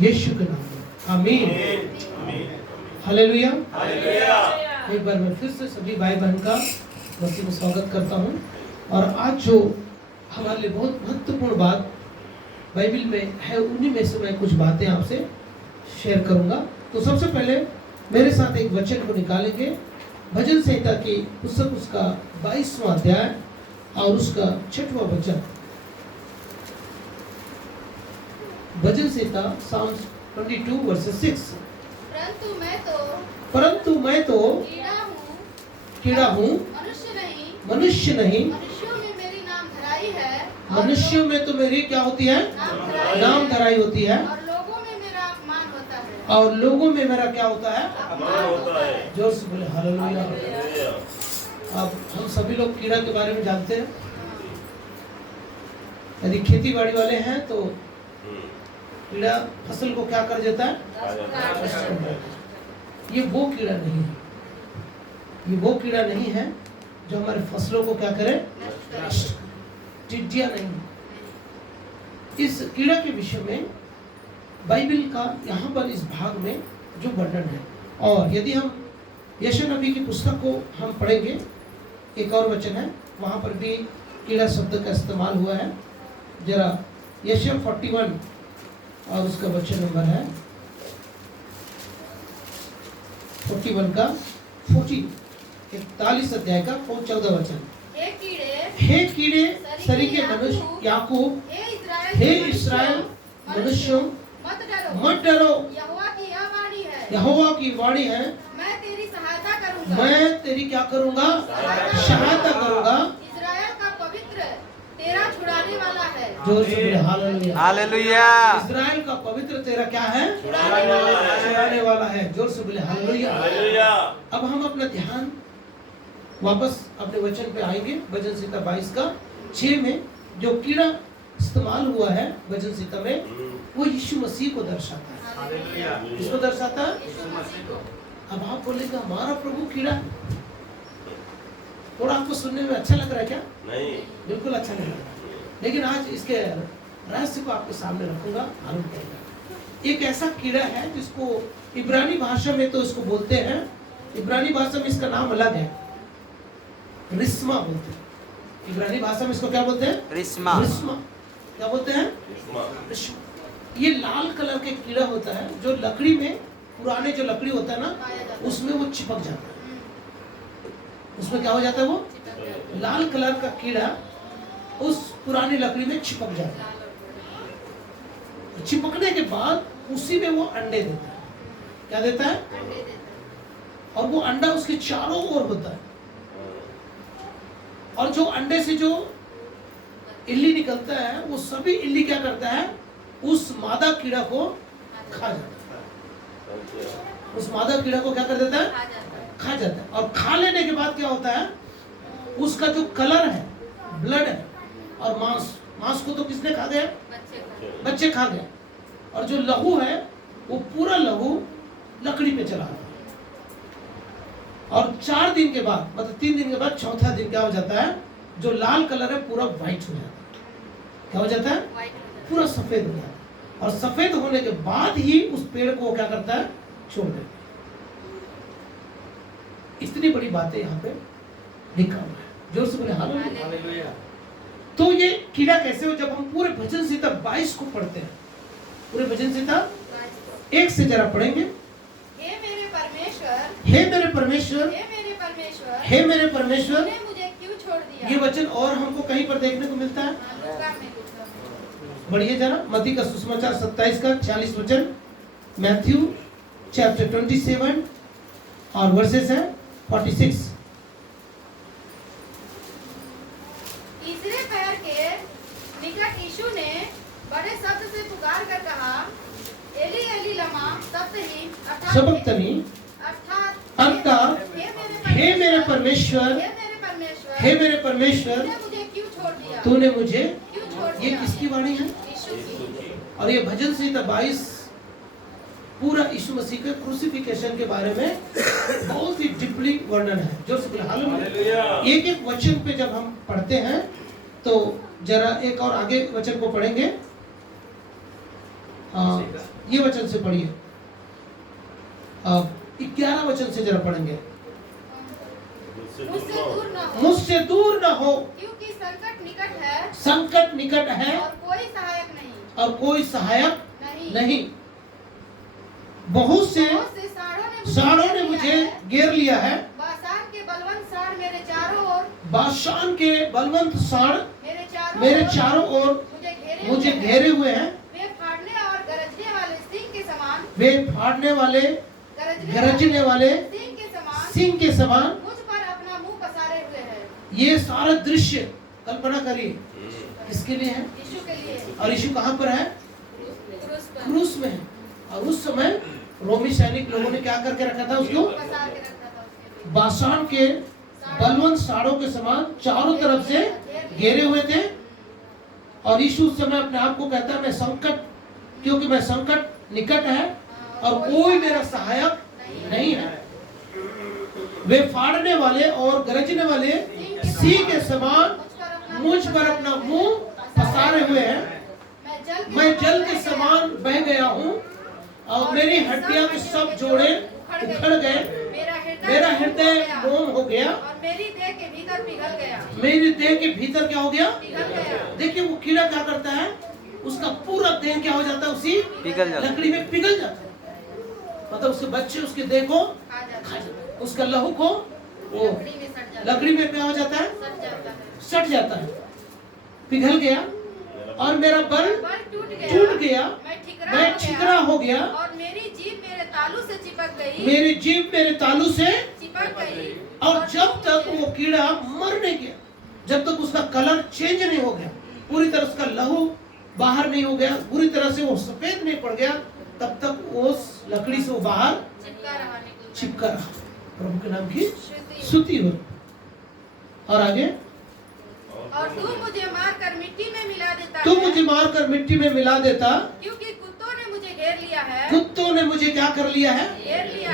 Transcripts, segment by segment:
यीशु के नाम में आमीन। हालेलुया। एक बार मैं फिर से सभी भाई बहन का मसीह में स्वागत करता हूँ। और आज जो हमारे लिए बहुत महत्वपूर्ण बात बाइबल में है, उन्हीं में से मैं कुछ बातें आपसे शेयर करूँगा। तो सबसे पहले मेरे साथ एक वचन को निकालेंगे, भजन संहिता की पुस्तक उसका 22वां अध्याय और उसका 6वां वचन। भजन संहिता Psalms 22 verses 6। परंतु मैं तो कीड़ा हूँ, मनुष्य नहीं। मनुष्यों में तो मेरी क्या होती है? नाम धराई होती है। और लोगों में मेरा क्या होता है? जोर से बोले हालेलुया। अब हम सभी लोग कीड़ा के बारे में जानते हैं। यदि खेती बाड़ी वाले हैं तो कीड़ा फसल को क्या कर देता है? ये वो कीड़ा नहीं है, ये वो कीड़ा नहीं है जो हमारे फसलों को क्या करे? टिड्डियां नहीं। इस कीड़ा के विषय में बाइबल का यहाँ पर इस भाग में जो वर्णन है, और यदि हम यशायाह नबी की पुस्तक को हम पढ़ेंगे, एक और वचन है वहाँ पर भी कीड़ा शब्द का इस्तेमाल हुआ है। जरा यशायाह 41 और उसका वचन नंबर है 41 का 41 अध्याय का 14 वचन। हे कीड़े सरीखे मनुष्य याकूब, हे इस्राएल मनुष्यों मत डरो, यहोवा की वाणी है, मैं तेरी सहायता करूंगा। मैं तेरी क्या करूंगा? सहायता करूंगा। इस्राएल का पवित्र तेरा छुड़ाने वाला है। जोर से बोले हालेलुया। हालेलुया। इस्राएल का पवित्र तेरा क्या है? छुड़ाने वाला है। जोर से बोले हालेलुया। अब हम अपना ध्यान वापस अपने वचन पे आएंगे। भजन संहिता 22 का 6 में जो कीड़ा इस्तेमाल हुआ है भजन संहिता में, वो यीशु मसीह को दर्शाता है। किसको दर्शाता है? अब आप बोलेंगे हमारा प्रभु कीड़ा। थोड़ा आपको सुनने में अच्छा लग रहा है क्या? नहीं, बिल्कुल अच्छा नहीं लग रहा, लेकिन आज इसके रहस्य को आपके सामने रखूंगा, मालूम पड़ेगा। एक ऐसा कीड़ा है जिसको इब्रानी भाषा में तो इसको बोलते हैं, इब्रानी भाषा में इसका नाम अलग है, रिस्मा बोलते हैं। इब्रानी भाषा में इसको क्या बोलते हैं? रिस्मा। रिस्मा क्या बोलते हैं? रिस्मा। ये लाल कलर के कीड़ा होता है जो लकड़ी में, पुराने जो लकड़ी होता है ना, उसमें वो चिपक जाता है। उसमें क्या हो जाता है? वो लाल कलर का कीड़ा उस पुरानी लकड़ी में चिपक जाता है। चिपकने के बाद उसी में वो अंडे देता है। क्या देता है? और वो अंडा उसके चारों ओर होता है, और जो अंडे से जो इल्ली निकलता है, वो सभी इल्ली क्या करता है? उस मादा कीड़ा को खा जाता है। उस मादा कीड़ा को क्या कर देता है? खा जाता है। और खा लेने के बाद क्या होता है? उसका जो कलर है, ब्लड है और मांस को तो किसने खा गया? बच्चे खा गए। और जो लहू है वो पूरा लहू लकड़ी पे चला गया। और 4 दिन के बाद, मतलब 3 दिन के बाद, चौथा दिन क्या हो जाता है? जो लाल कलर है पूरा व्हाइट हो जाता है। क्या हो जाता है? पूरा सफेद हो जाता है। और सफेद होने के बाद ही उस पेड़ को क्या करता है? छोड़ देता है। इतनी बड़ी बातें यहाँ पे लिखा हुआ है। जोर से बोले हालेलुया। तो ये कीड़ा कैसे हो? जब हम पूरे भजन संहिता 22 को पढ़ते हैं, पूरे भजन संहिता 1 से जरा पढ़ेंगे। हे मेरे परमेश्वर, हे मेरे परमेश्वर, हे मेरे परमेश्वर, हे मेरे परमेश्वर। तूने मुझे क्यों छोड़ दिया? ये वचन और हमको कहीं पर देखने को मिलता है। बढ़िए जरा, मत्ती का सुसमाचार 27 का 46 वचन, मैथ्यू चैप्टर 27 और वर्सेस है 46। तीसरे पैर के निकट यीशु ने बड़े शब्द से पुकार कर कहा, एली एली लमा सबक्तनी, अर्थात हे मेरे परमेश्वर, हे मेरे परमेश्वर, तूने मुझे। ये किसकी वाणी है? और ये भजन संहिता 22 पूरा यीशु मसीह के क्रूसिफिकेशन के बारे में बहुत ही डीपली वर्णन है। जो एक एक वचन पे जब हम पढ़ते हैं तो जरा एक और आगे वचन को पढ़ेंगे। ये वचन से पढ़िए। 11 वचन से जरा पढ़ेंगे। मुझसे दूर न हो क्योंकि संकट निकट है, संकट निकट है और कोई सहायक नहीं, और कोई सहायक नहीं। बहुत से साड़ों ने मुझे घेर लिया है, बाशान के बलवंत साड़ मेरे चारों ओर, बाशान के बलवंत साड़ मेरे चारों ओर मुझे घेरे हुए हैं। वे फाड़ने और गरजने वाले सिंह के समान, वे फाड़ने वाले गरजने वाले सिंह के समान मुझ पर अपना मुंह पसारे हुए हैं। ये सारा दृश्य कल्पना करिए किसके लिए है? यीशु के लिए। और यीशु कहाँ पर है? क्रूस में है। और उस समय रोमी सैनिक लोगों ने क्या करके रखा था उसको? पसार के रखा था उसके लिए। बाशान के बलवंत साड़ों के समान चारों तरफ से घेरे हुए थे। और यीशु उस समय अपने आप को कहता है मैं संकट, क्योंकि मैं संकट निकट है और कोई मेरा सहायक नहीं है। वे फाड़ने वाले और गरजने वाले सिंह के समान मुझ पर अपना मुंह पसारे हुए हैं। मैं जल के समान बह गया हूँ और मेरी हड्डियां के सब जोड़े उखड़ गए। मेरा हृदय मोम हो गया और मेरी देह के भीतर पिघल गया। मेरी देह के भीतर क्या हो गया? पिघल गया। देखिए वो कीड़ा क्या करता है, उसका पूरा देह क्या हो जाता है? उसी लकड़ी में पिघल जाता है। मतलब उसके बच्चे उसके देह को खा जाते हैं, उसका लहू को वो लकड़ी में क्या हो जाता है? सट जाता है, पिघल गया। और मेरा बल टूट गया, मैं ठिकरा हो गया और मेरी जीभ मेरे तालू से चिपक गई। मेरी जीभ मेरे तालू से चिपक गई। और जब तक वो कीड़ा मर नहीं गया, जब तक उसका कलर चेंज नहीं हो गया, पूरी तरह उसका लहू बाहर नहीं हो गया, पूरी तरह से वो सफेद नहीं पड़ गया, तब तक उस लकड़ी से वो बाहर चिपका रहा। प्रभु के नाम की स्तुति हो। और आगे, और तू मुझे मारकर मिट्टी में मिला देता तू है। मुझे मारकर मिट्टी में मिला देता, क्योंकि कुत्तों ने मुझे घेर लिया है। कुत्तों ने मुझे क्या कर लिया है?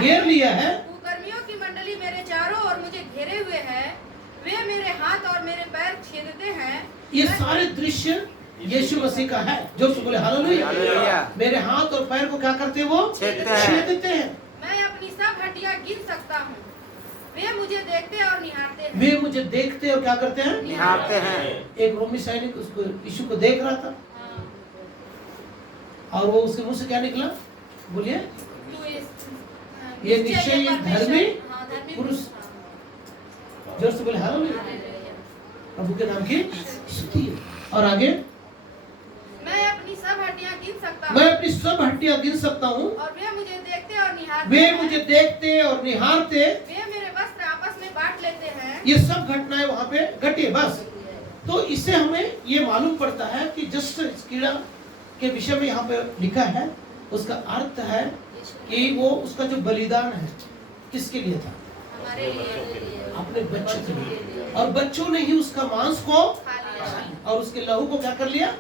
घेर लिया है। कुकर्मियों की मंडली मेरे चारों ओर मुझे घेरे हुए है। वे मेरे हाथ और मेरे पैर छेदते हैं। ये सारे दृश्य यीशु मसीह का है। जो बोले हालेलुया। मेरे हाथ और पैर को क्या करते हैं? वो छेदते हैं। मैं अपनी सब हड्डियां गिन सकता हूँ। वे मुझे देखते और निहारते हैं। वे मुझे देखते और क्या करते हैं? निहारते हैं। एक रोमी सैनिक उसको यीशु को देख रहा था और वो उसके मुंह से क्या निकला? बोलिए, ये निश्चय धर्मी पुरुष। जोर से बोले हालेलुया। प्रभु के नाम की स्तुति। और आगे, मैं अपनी सब हड्डियां गिन सकता हूँ। मैं अपनी सब हड्डियां गिन सकता हूँ। और वे मुझे देखते और निहारते वे हैं। मुझे देखते और निहारते। वे मेरे वस्त्र आपस में बांट लेते हैं। ये सब घटनाएं वहाँ पे घटी बस। तो इससे हमें ये मालूम पड़ता है कि जिस कीड़ा के विषय में यहाँ पे लिखा है, उसका अर्थ है कि वो उसका जो बलिदान है किसके लिए था? हमारे लिए, अपने बच्चों के लिए। और बच्चों ने ही उसका मांस को और उसके लहू को क्या कर लिया?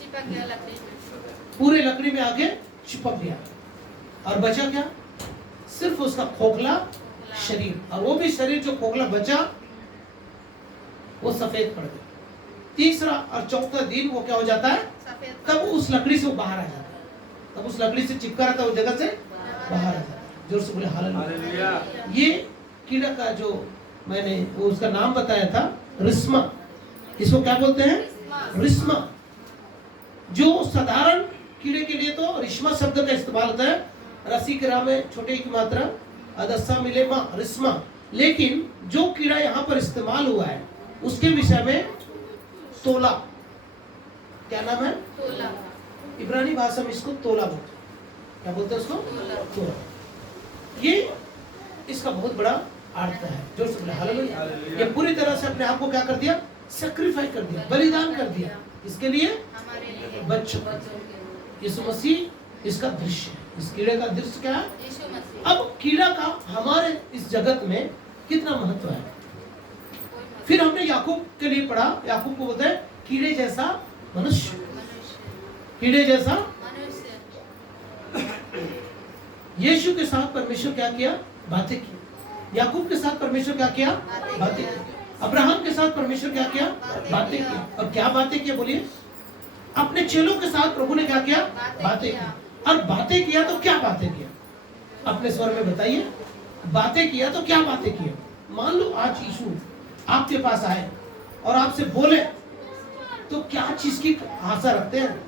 चिपक गया लकड़ी में। पूरे लकड़ी में आगे चिपक गया। और बचा क्या? सिर्फ उसका खोखला शरीर। और वो भी शरीर जो खोखला बचा वो सफेद पड़ गया। तीसरा और चौथा दिन वो क्या हो जाता है? तब उस लकड़ी से वो बाहर आ जाता है। तब उस लकड़ी से चिपका रहता है, वो जगह से बाहर आ जाता है। जोर से बोले हालेलुया। ये कीड़ा का जो मैंने वो उसका नाम बताया था, रिस्मा। इसको क्या बोलते हैं? रिस्मा। जो साधारण कीड़े के लिए तो रिश्मा शब्द का इस्तेमाल होता है, रसी के राह में छोटे की मात्रा अदस्सा मिले मा रिस्मा। लेकिन जो कीड़ा यहाँ पर इस्तेमाल हुआ है उसके विषय में तोला। क्या नाम है? तोला। इब्रानी भाषा में इसको तोला बोलते हैं। क्या बोलते हैं उसको? तोला। ये इसका बहुत बड़ा अर्थ है। जो हालेलुया। ये पूरी तरह से अपने आप को क्या कर दिया? सैक्रिफाइस कर दिया, बलिदान कर दिया। इसके लिए? हमारे लिए, बच्चों। यीशु मसीह इसका दृश्य है। इस कीड़े का दृश्य क्या है? यीशु मसीह। अब कीड़ा का हमारे इस जगत में कितना महत्व है? फिर हमने याकूब के लिए पढ़ा। याकूब को बोलते हैं कीड़े जैसा मनुष्य। कीड़े जैसा मनुष्य। यीशु के साथ परमेश्वर क्या किया? बातें की। याकूब के साथ परमेश्वर क्या किया? बातें की। अब्राहम के साथ परमेश्वर क्या किया? बातें की। और क्या बातें की? बोलिए, अपने चेलों के साथ प्रभु ने क्या किया? बातें की। और बातें किया तो क्या बातें किया? अपने स्वर में बताइए। बातें किया तो क्या बातें किया? मान लो आज यीशु आपके पास आए और आपसे बोले, तो क्या चीज की आशा रखते हैं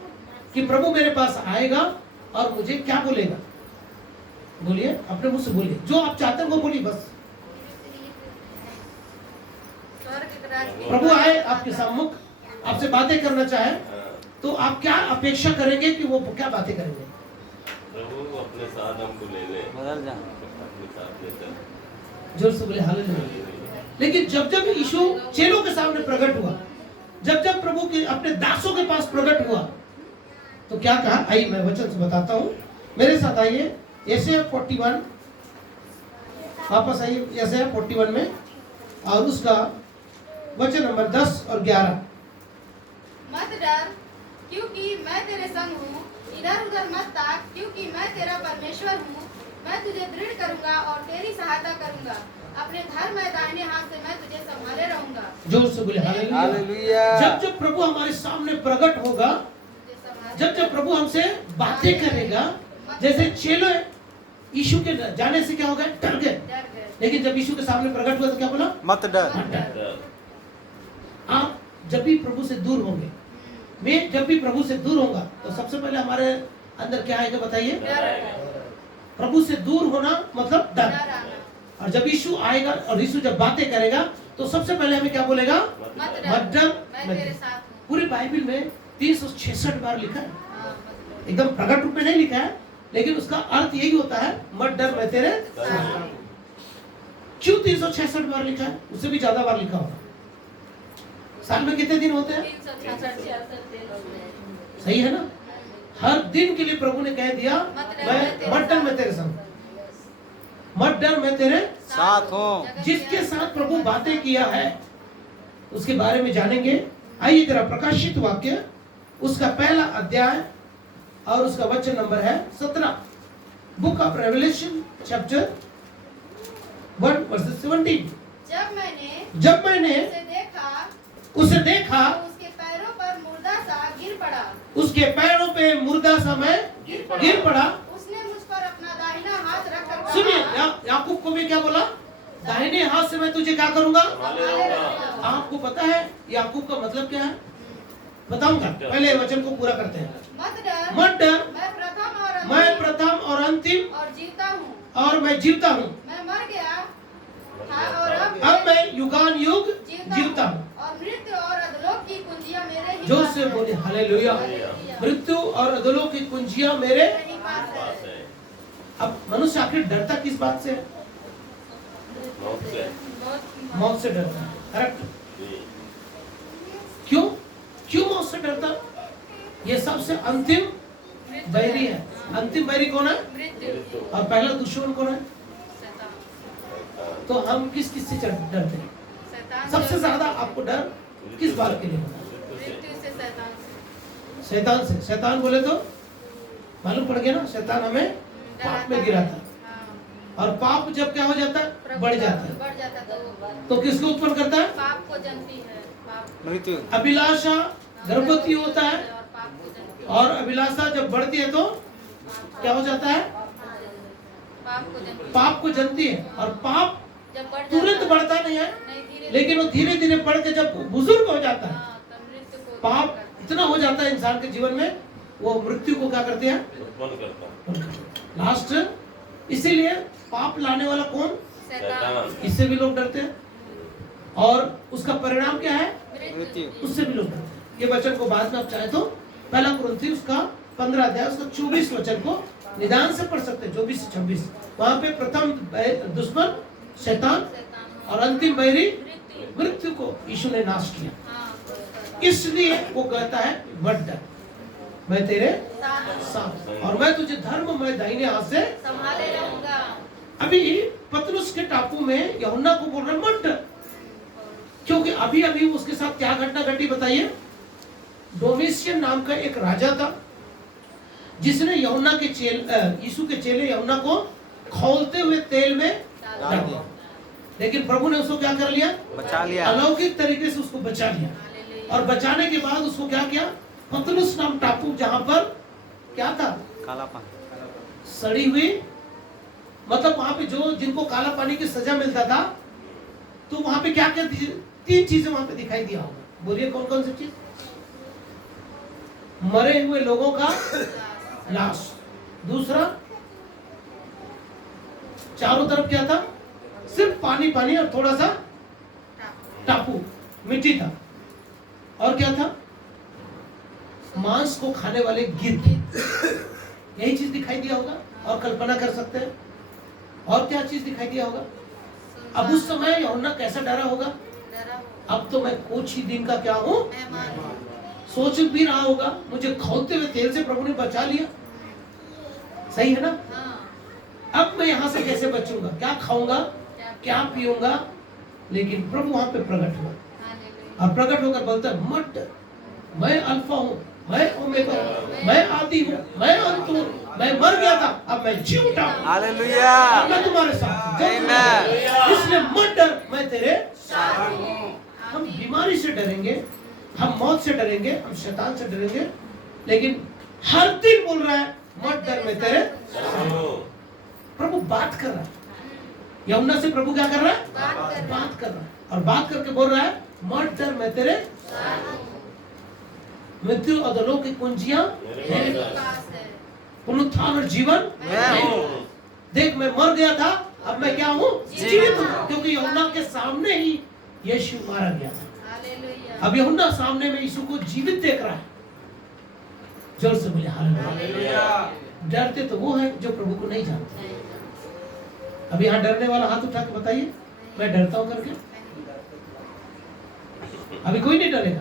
कि प्रभु मेरे पास आएगा और मुझे क्या बोलेगा? बोलिए, अपने मुंह से बोलिए, जो आप चाहते हैं वो बोलिए बस। प्रभु आए आपके सम्मुख, आपसे बातें करना चाहे तो आप क्या अपेक्षा करेंगे कि वो क्या बातें करेंगे? प्रभु अपने साथ हमको ले ले, बदल जा, अपने साथ ले चल। जोर से बोले हालेलुया। लेकिन जब जब यीशु चेलों के सामने प्रकट हुआ, जब जब प्रभु के अपने दासों के पास प्रकट हुआ, तो क्या कहा? आइए मैं वचन से बताता हूँ, मेरे साथ आइए। यशायाह 41, वापस आइए यशायाह 41 में, और उसका वचन नंबर 10 और 11। मत डर, क्योंकि मैं तेरे संग हूँ। इधर उधर मत ताक, क्योंकि मैं तेरा परमेश्वर हूँ। मैं तुझे दृढ़ करूंगा और तेरी सहायता करूंगा। अपने धर्म में दाहिने हाथ से मैं तुझे संभाले रहूंगा। जोर से बोले हालेलुया। जब जब प्रभु हमारे सामने प्रकट होगा, जब जब प्रभु हमसे बातें करेगा, जैसे चेले यीशु के जाने से क्या हो गए? डर गए। लेकिन जब यीशु के सामने प्रकट हुआ तो क्या बोला? मत डर। आप जब भी प्रभु से दूर होंगे, मैं जब भी प्रभु से दूर होगा, तो सबसे पहले हमारे अंदर क्या आएगा बताइए? प्रभु से दूर होना मतलब डर। और जब यीशु आएगा और यीशु जब बातें करेगा तो सबसे पहले हमें क्या बोलेगा? मत डर, मैं तेरे साथ हूं। पूरी बाइबल में 366 बार लिखा है, एकदम प्रकट रूप में नहीं लिखा है, लेकिन उसका अर्थ यही होता है, मत डर मैं तेरे साथ हूं। क्यों 366 बार लिखा है? उससे भी ज्यादा बार लिखा होगा। साल में कितने दिन होते हैं? 366। सही है ना? हर दिन के लिए प्रभु ने कह दिया, मत डर मैं तेरे संग, मत डर मैं तेरे साथ हूं। जिसके साथ प्रभु बातें किया है उसके बारे में जानेंगे। आइए जरा प्रकाशित वाक्य उसका पहला अध्याय और उसका वचन नंबर है 17। Book of revelation chapter 1 versus 17। जब मैंने उसे देखा तो उसके पैरों पर मुर्दा सा गिर पड़ा। उसके पैरों पे मुर्दा सा मैं गिर पड़ा। उसने मुझ पर अपना दाहिना हाथ रख कर सुनिए, याकूब को भी क्या बोला? दाहिने हाथ से मैं तुझे क्या करूंगा? आपको पता है याकूब का मतलब क्या है? बताऊंगा, पहले वचन को पूरा करते हैं। मत डर, मैं प्रथम और अंतिम और जीता हूँ, और मैं जीवता हूँ। मैं मर गया था और अब मैं युगान युग जीवता हूँ। और मृत्यु और अधोलोक की कुंजियां मेरे ही जोर पास से है। बोले हालेलुया। मृत्यु और अधोलोक की कुंजियां मेरे ही पास है। अब मनुष्य आखिर डरता किस बात से? मौत से डरता है। करेक्ट? क्यों क्यों मौत से डरता? ये सबसे अंतिम बैरी है। अंतिम बैरी कौन है? मृत्यु। और पहला दुश्मन कौन है? शैतान। तो हम किस से डरते हैं? शैतान सबसे ज्यादा आपको डर किस बात के लिए होता है? मृत्यु से, शैतान से। शैतान से। शैतान बोले तो मालूम पड़ गया ना, शैतान हमें पाप में गिराता है। और पाप जब क्या हो जाता है? बढ़ जाता है। तो किसको उत्पन्न करता है? पाप को जनती है। मृत्यु। अभिलाषा गर्भवती होता है, और पाप को जनती है। और अभिलाषा जब बढ़ती है तो क्या हो जाता है? पाप को जनती है। और पाप तुरंत बढ़ता नहीं है, लेकिन वो धीरे धीरे बढ़ के जब बुजुर्ग हो जाता है, पाप इतना हो जाता है इंसान के जीवन में, वो मृत्यु को क्या करते हैं? लास्ट। इसीलिए पाप लाने वाला कौन? शैतान। इससे भी लोग डरते हैं, और उसका परिणाम क्या है? मृत्यु। उससे भी लोग डरते हैं। ये वचन को बाद में आप चाहे तो पहला कुरिन्थियों उसका 15 अध्याय उसका 24 वचन को निदान से पढ़ सकते हैं, 24 से 26। वहां पे प्रथम दुश्मन शैतान और अंतिम बैरी मृत्यु को यीशु ने नाश किया। इसलिए वो कहता है मत डर, मैं तेरे साथ, और मैं तुझे धर्म में दाहिने हाथ से संभाले रहूंगा। अभी पतरस के टापू में यूहन्ना को बोल रहा मत डर, क्योंकि अभी अभी उसके साथ क्या घटना घटी बताइए? डोमिशियन नाम का एक राजा था, जिसने यूहन्ना के यीशु के चेले यूहन्ना को खौलते हुए तेल में डाल दिया। लेकिन प्रभु ने उसको क्या कर लिया? बचा लिया। अलौकिक तरीके से उसको बचा लिया, और बचाने के बाद उसको क्या किया? पतलुस नाम टापू, जहां पर क्या था? काला पानी, सड़ी हुई, मतलब वहां पे जो जिनको काला पानी की सजा मिलता था, तो वहां पे क्या क्या 3 चीजें वहां पे दिखाई दिया होगा। बोलिए कौन कौन सी चीज? मरे हुए लोगों का लाश, दूसरा चारों तरफ क्या था? सिर्फ पानी पानी और थोड़ा सा टापू, मिट्टी था, और क्या था? मांस को खाने वाले गिद्ध। यही चीज दिखाई दिया होगा। और कल्पना कर सकते हैं और क्या चीज दिखाई दिया होगा? अब उस समय यूहन्ना कैसा डरा होगा? अब तो मैं कुछ ही दिन का क्या हूँ, सोच भी रहा होगा, मुझे खौलते हुए तेल से प्रभु ने बचा लिया। सही है ना? अब मैं यहाँ से कैसे बचूंगा? क्या खाऊंगा, क्या पीऊंगा? लेकिन प्रभु वहां पे प्रकट हुआ, और प्रकट होकर बोलता है, मत डर, मैं अल्फा हूँ, मैं ओमेगा हूँ, मैं आदि हूँ, मैं अंत हूँ, मैं मर गया था, अब मैं जी उठा हूँ, हालेलुया, अब मैं तुम्हारे साथ हूँ। इसलिए मत डर, मैं तेरे साथ हूँ। हम बीमारी से डरेंगे, हम मौत से डरेंगे, हम शैतान से डरेंगे, लेकिन हर दिन बोल रहा है, मत डर, मैं तेरे साथ हूँ। प्रभु बात कर रहा है, यूहन्ना से प्रभु क्या कर रहा है? बात कर रहा है, और बात करके बोल रहा है, मत डर, मैं तेरे मृत्यु और अधोलोक की कुंजियां मेरे पास है, पुनरुत्थान और जीवन मैं हूं। देख, मैं मर गया था, अब मैं क्या हूँ? जीवित हूँ, क्योंकि यूहन्ना के सामने ही यीशु मारा गया था। अब यूहन्ना सामने में यीशु को जीवित देख रहा है। जोर से बोले हालेलुया। डरते तो वो है जो प्रभु को नहीं जानते। अभी यहाँ डरने वाला हाथ उठा के बताइए, मैं डरता हूँ करके। अभी कोई नहीं डरेगा,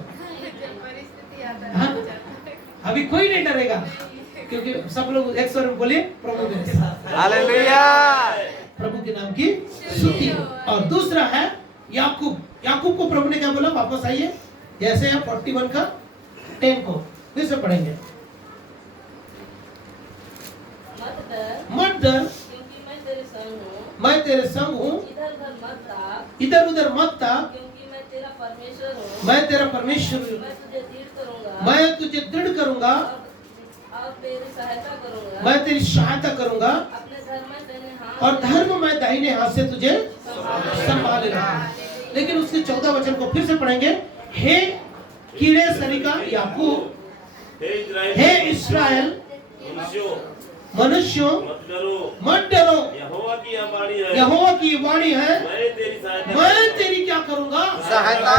अभी कोई नहीं डरेगा, क्योंकि सब लोग एक स्वर में बोले, प्रभु मेरे साथ। हालेलुया, प्रभु के नाम की स्तुति। और दूसरा है याकूब। याकूब को प्रभु ने क्या बोला? वापस आइए, जैसे है 41 का 10 को फिर से पढ़ेंगे। मत डर, क्योंकि मैं तेरे संग हूँ, मैं तेरे संग हूँ, इधर उधर इधर उधर मत ताक, मत ताक, क्योंकि मैं तेरा परमेश्वर हूँ, मैं तेरा परमेश्वर हूँ, मैं तुझे दृढ़ करूँगा, मैं तुझे दृढ़ करूंगा, और तेरी सहायता करूँगा, मैं तेरी सहायता करूंगा, अपने धर्म में दाहिने हाथ और धर्म में दाहिने हाथ से तुझे संभालेगा। लेकिन उसके 14 वचन को फिर से पढ़ेंगे। हे कीड़े सरीका याकूब, हे इस्राएल मनुष्यों, मत डरो, यहोवा की यह वाणी है, यहोवा की वाणी है, मैं तेरी क्या करूंगा? सहायता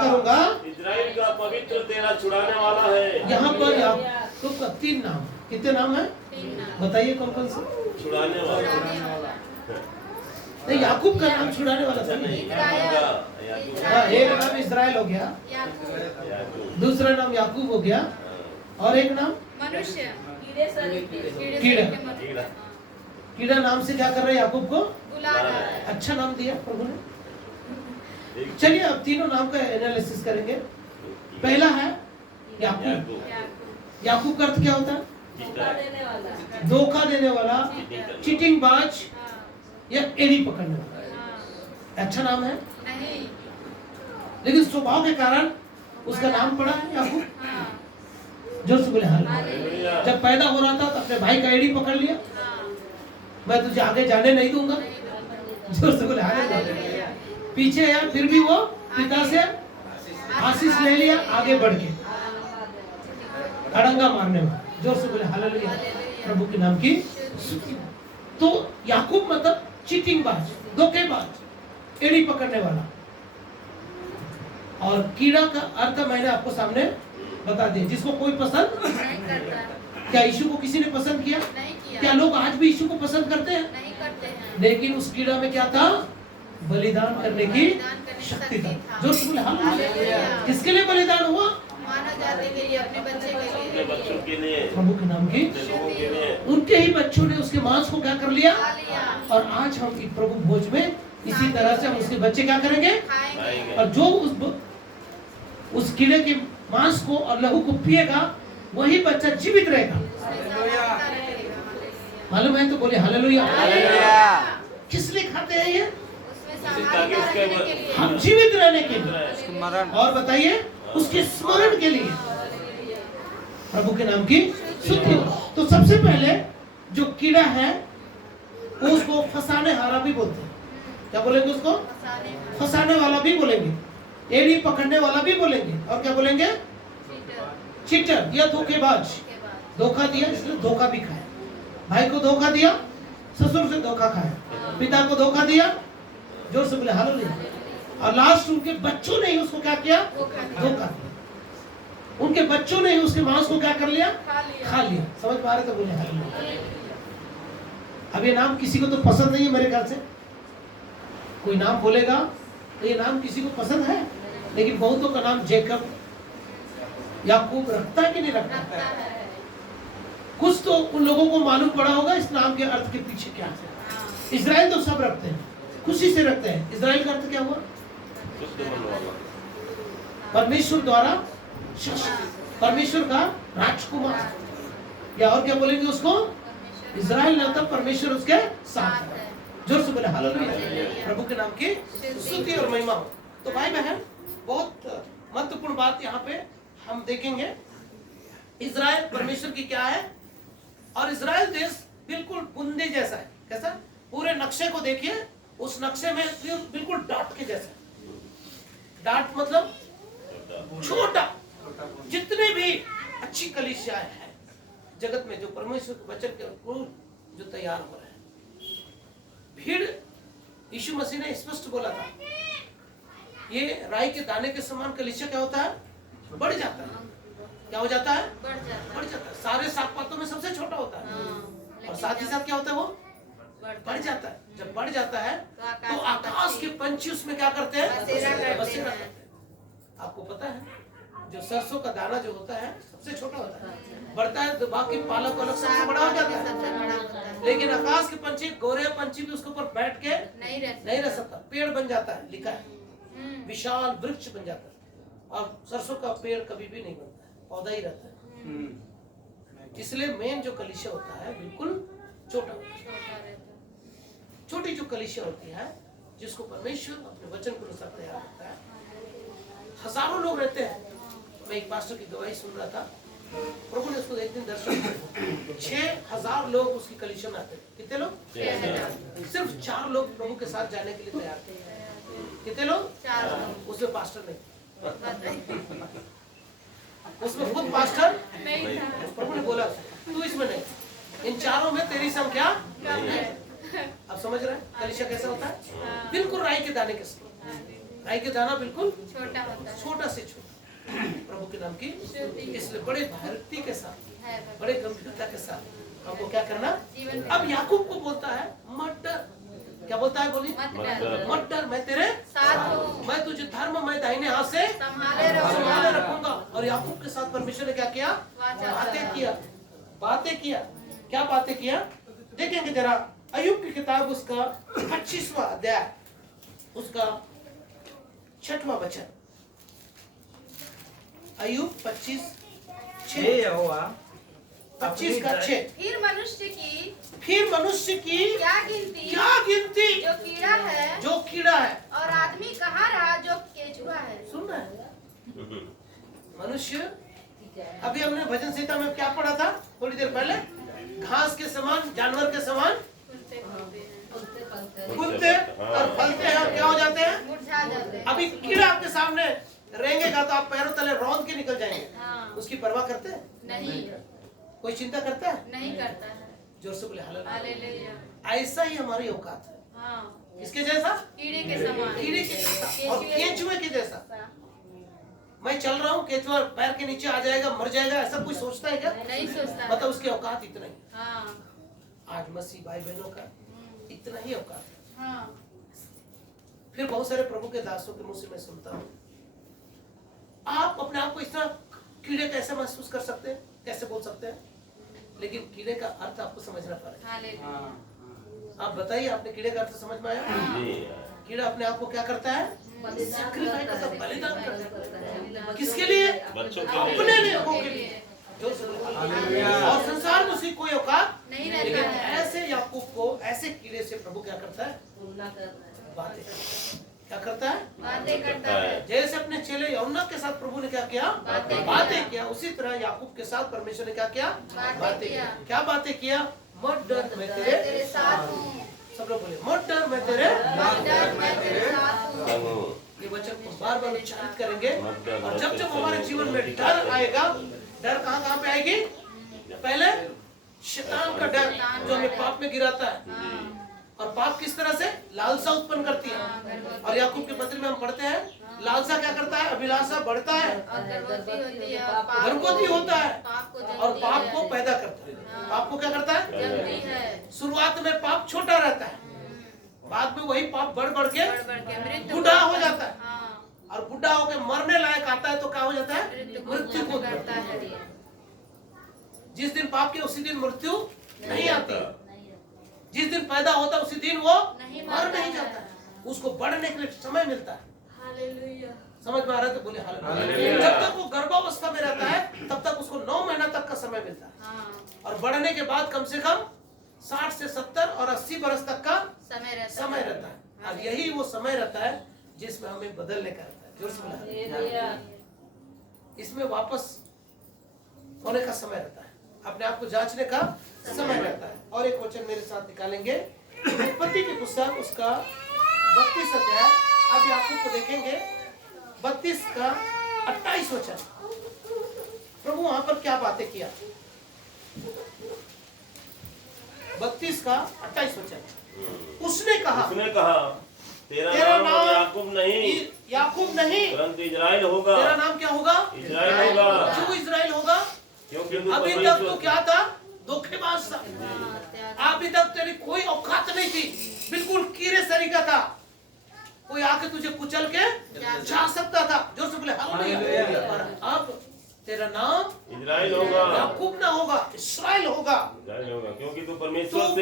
करूंगा। इस्राएल का पवित्र तेरा छुड़ाने वाला है। यहाँ पर याकूब का 3 नाम, कितने नाम है बताइए? कौन कौन से? छुड़ाने वाला नहीं, याकूब का नाम छुड़ाने वाला था नहीं। एक नाम इस्राएल हो गया, दूसरा नाम याकूब हो गया, और एक नाम मनुष्य। कीड़े सरीखे, कीड़ा। कीड़ा नाम से क्या कर रहे हैं? याकूब को बुला रहा है। अच्छा नाम दिया प्रभु ने। चलिए अब तीनों नाम का एनालिसिस करेंगे। पहला है याकूब। याकूब का अर्थ क्या होता है? धोखा देने वाला, धोखा देने वाला, चीटिंग बाज, या एड़ी पकड़ने वाला। अच्छा नाम है, नहीं, लेकिन स्वभाव के कारण उसका नाम पड़ा है याकूब। जोर से बोले हालेलुया। जब पैदा हो रहा था तो अपने भाई का एड़ी पकड़ लिया, मैं तुझे आगे जाने नहीं दूंगा। जोर से बोले हालेलुया। पीछे है, फिर भी वो पिता से आशीष ले लिया, आगे बढ़ के अड़ंगा मारने वाला। जोर से बोले हालेलुया। प्रभु के नाम की स्तुति। तो याकूब मतलब चीटिंग बाज, धोखेबाज, एड़ी पकड़ने वाला। और कीड़ा का अर्थ मैंने आपको सामने बता दिया, जिसको कोई पसंद नहीं करता। क्या यीशु को किसी ने पसंद किया? नहीं किया। क्या लोग आज भी यीशु को पसंद करते हैं? नहीं करते हैं। लेकिन उस कीड़ा में क्या था? बलिदान करने की बलिदान करने की शक्ति था। शक्ति था। जो बोले हालेलुया। किसके लिए बलिदान हुआ? मानव जाति के लिए, अपने बच्चे के अपने लिए, बच्चों के लिए, प्रभु के नाम की। अपने लोगों के लिए। उनके ही बच्चों ने उसके मांस को क्या कर लिया? खा लिया, और आज हम एक प्रभु भोज में इसी तरह से हम उसके बच्चे क्या करेंगे? खाएंगे। और जो उस कीड़े के मांस को और लहू को पिएगा, वही बच्चा जीवित रहेगा। मालूम है? तो बोले हालेलुया। किस लिए खाते हैं ये? ताकि उसके हम जीवित रहने के लिए। स्मरण, और बताइए, उसके स्मरण के लिए। प्रभु के नाम की स्तुति। तो सबसे पहले जो कीड़ा है वो उसको फंसाने हारा भी बोलते हैं। क्या बोलेंगे उसको? फंसाने वाला भी बोलेंगे, एड़ी पकड़ने वाला भी बोलेंगे, और क्या बोलेंगे? चीटर या धोखेबाज। धोखा दिया इसलिए धोखा भी खाया। भाई को धोखा दिया, ससुर से धोखा खाया, पिता को धोखा दिया, जोर से बोले हालेलुया। और लास्ट उनके बच्चों ने ही उसको क्या किया? धोखा दिया। उनके बच्चों ने ही उसके मांस को क्या कर लिया? खा लिया। समझ पा रहे? तो बोले हालेलुया। अब ये नाम किसी को तो पसंद नहीं है मेरे ख्याल से। कोई नाम बोलेगा तो ये नाम किसी को पसंद है, लेकिन बहुतों का नाम जेकब, याकूब रखता है कि नहीं रखता? कुछ तो उन लोगों को मालूम पड़ा होगा इस नाम के अर्थ के पीछे क्या है। इजराइल तो सब रखते हैं, खुशी से रखते हैं। इजराइल का अर्थ क्या हुआ? परमेश्वर द्वारा शासित, परमेश्वर का राजकुमार, या और क्या बोलेंगे उसको? इजराइल ना था, परमेश्वर उसके साथ है। जोर से बोले हालेलुया। प्रभु के नाम की स्तुति और महिमा हो। तो भाई बहन, बहुत महत्वपूर्ण बात यहाँ पे हम देखेंगे। इजराइल परमेश्वर की क्या है? और इजराइल देश बिल्कुल बूंदे जैसा है। कैसा? पूरे नक्शे को देखिए, उस नक्शे में बिल्कुल डाट के जैसा। डाट मतलब छोटा। जितने भी अच्छी कलीसियाएं हैं जगत में, जो परमेश्वर के वचन के अनुरूप जो तैयार हो रहे हैं, भीड़, यीशु मसीह ने स्पष्ट बोला था, ये राई के दाने के समान कलीसिया क्या होता है? बढ़ जाता है। क्या हो जाता है? बढ़ जाता है। सारे सात पातों में सबसे छोटा होता है, और साथ ही साथ क्या होता है? वो बढ़ जाता है। जब बढ़ जाता है तो आकाश के पंछी उसमें क्या करते हैं? बसेरा करते हैं। आपको पता है जो सरसों का दाना जो होता है सबसे छोटा होता है, बढ़ता है तो बाकी पालक वालक सबसे बड़ा हो जाता है। लेकिन आकाश के पंछी, गोरे पंछी भी उसके ऊपर बैठ के नहीं रह सकता, पेड़ बन जाता है। लिखा है विशाल वृक्ष बन जाता है। और सरसों का पेड़ कभी भी नहीं बनता है, पौधा ही रहता है। इसलिए मेन जो कलीसिया होता है बिल्कुल छोटा होता है। छोटी जो कलीसिया होती है जिसको परमेश्वर अपने वचन के अनुसार तैयार करता है, हजारों लोग रहते हैं। मैं एक पास्टर की गवाही सुन रहा था, प्रभु ने उसको एक दिन दर्शन दिया। 6000 लोग उसकी कलीसिया में आते हैं। कितने लोग? 6000। सिर्फ 4 लोग प्रभु के साथ जाने के लिए तैयार थे। कितने लोग? 4 लोग। उसमें पास्टर नहीं, उसमें खुद पास्टर नहीं था। प्रभु ने बोला तू इसमें नहीं, इन 4 में तेरी संख्या नहीं है। अब समझ रहे हैं कलीसिया कैसा होता है? बिल्कुल राई के दाने के साथ। राई के दाना बिल्कुल छोटा होता है, छोटा से छोटा। प्रभु के नाम की, इसलिए बड़े भक्ति के साथ, बड़े गंभीरता के साथ हमको क्या करना? अब याकूब को बोलता है मत डर। क्या बोलता है? बोली मत डर, मैं तेरे साथ हूं, मैं तुझे धर्म मैं दाहिने हाथ से संभाले रखूंगा। और याकूब के साथ परमेश्वर ने क्या किया? बातें किया। क्या बातें किया? देखेंगे जरा अय्यूब की किताब, उसका 25वां अध्याय, उसका 6वां वचन। अय्यूब 25:6 का 6। फिर मनुष्य की क्या गिनती जो कीड़ा है, और आदमी कहाँ रहा जो केचुआ है। सुन रहे हैं? मनुष्य, अभी हमने भजन संहिता में क्या पढ़ा था थोड़ी देर पहले? घास के समान, जानवर के समान फूलते और फलते हैं, और क्या हो जाते हैं? मुरझा जाते हैं। अभी कीड़ा आपके सामने रेंगेगा तो आप पैरों तले रौंद के निकल जाएंगे। उसकी परवाह करते हैं? नहीं। कोई चिंता करता है? नहीं करता है। जोर से बोले हालेलुया। ऐसा ही हमारी औकात है। किसके जैसा? कीड़े के समान, कीड़े के जैसा और केंचुए के जैसा। मैं चल रहा हूँ, केंचुआ पैर के नीचे आ जाएगा, मर जाएगा, ऐसा कोई सोचता है क्या? नहीं सोचता। मतलब उसकी औकात इतना ही। आज मसीह भाई बहनों का इतना ही औकात है। फिर बहुत सारे प्रभु के दासों के मुंह से मैं सुनता हूँ, आप अपने आप को इतना कीड़े कैसे महसूस कर सकते हैं, कैसे बोल सकते हैं? लेकिन कीड़े का अर्थ आपको समझना पड़ेगा। आप बताइए, आपने कीड़े का अर्थ समझ में आया? कीड़ा अपने आप को क्या करता है? सैक्रिफाइस करता है, बलिदान करता है। किसके लिए? अपने लोगों के लिए। और संसार में उसकी कोई औकात नहीं रहती। लेकिन ऐसे याकूब को, ऐसे कीड़े से प्रभु क्या करता है? बातें। क्या करता है? बातें करता है। जैसे अपने चेले यहुन्ना के साथ प्रभु ने क्या किया? बातें किया। उसी तरह याकूब के साथ परमेश्वर ने क्या किया? बातें किया। क्या बातें किया? मत डर, मैं तेरे साथ हूँ। सब लोग बोले मत डर, मैं तेरे साथ हूँ। ये वचन को बार बार उच्चारित करेंगे। और जब जब हमारे जीवन में डर आएगा, डर कहाँ पे आएगी? पहले शैतान का डर जो हमें पाप में गिराता है। और पाप किस तरह से? लालसा उत्पन्न करती है। और याकूब के पत्र में हम पढ़ते हैं लालसा क्या करता है? अभिलाषा बढ़ता है, गर्भवती होता है और पाप को पैदा करता है। पाप को क्या करता है? शुरुआत में पाप छोटा रहता है, बाद में वही पाप बढ़ बढ़ के बूढ़ा हो जाता है। और बूढ़ा होकर मरने लायक आता है तो क्या हो जाता है? मृत्यु को करता है। जिस दिन पाप की उसी दिन मृत्यु नहीं आती। जिस दिन पैदा होता है उसी दिन वो मर नहीं जाता है, उसको बढ़ने के लिए समय मिलता है। समझ में आ रहा है? तो बोले हालेलुया। जब तक वो गर्भावस्था में रहता है तब तक उसको 9 महीना तक का समय मिलता है। और बढ़ने के बाद कम से कम 60 से 70 और 80 बरस तक का समय रहता है। और यही वो समय रहता है जिसमें हमें बदलने का रहता है। जोर से बोला, इसमें वापस होने का समय रहता है, अपने आप को जांचने का समय रहता है। और एक वचन मेरे साथ निकालेंगे, उत्पत्ति की पुस्तक उसका 32 अध्याय, अब याकूब को देखेंगे 32 का 28 वचन। प्रभु वहां पर क्या बातें किया? 32 का 28 वचन। उसने कहा तेरा नाम याकूब नहीं परंतु इजराइल होगा। तेरा नाम क्या होगा? इजराइल होगा। क्यों इजराइल होगा? क्योंकि अभी तक तो क्या था? धोखेबाज था। अभी तक तेरी कोई औकात नहीं थी, बिल्कुल कीड़े सरीका था। कोई आके तुझे कुचल के जा सकता था। जोर से बोले हालेलुया। पर अब तेरा नाम इजराइल होगा, याकूब ना होगा, इस्राएल होगा। क्योंकि तू तू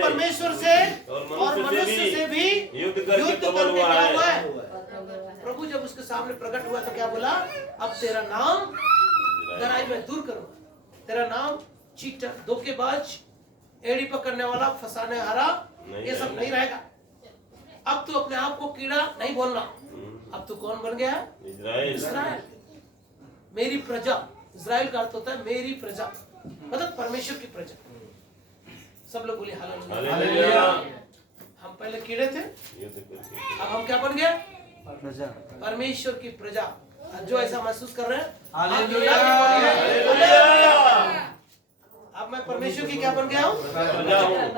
परमेश्वर से और मनुष्य से भी युद्ध करके प्रबल हुआ है। प्रभु जब उसके सामने प्रकट हुआ तो क्या बोला? अब तेरा नाम लड़ाई में दूर करूंगा। तेरा नाम चीटर, धोखेबाज, एड़ी पकड़ने वाला, फंसाने हारा, ये सब नहीं रहेगा। अब तू अपने आप को कीड़ा नहीं बोलना। अब तू कौन बन गया? इस्राएल, मेरी प्रजा। इस्राएल का अर्थ होता है मेरी प्रजा, मतलब परमेश्वर की प्रजा। सब लोग बोले हालेलुया। हम पहले कीड़े थे, अब हम क्या बन गए? परमेश्वर की प्रजा। जो ऐसा महसूस कर रहे हैं हालेलुया। अब मैं परमेश्वर की क्या बन गया हूँ?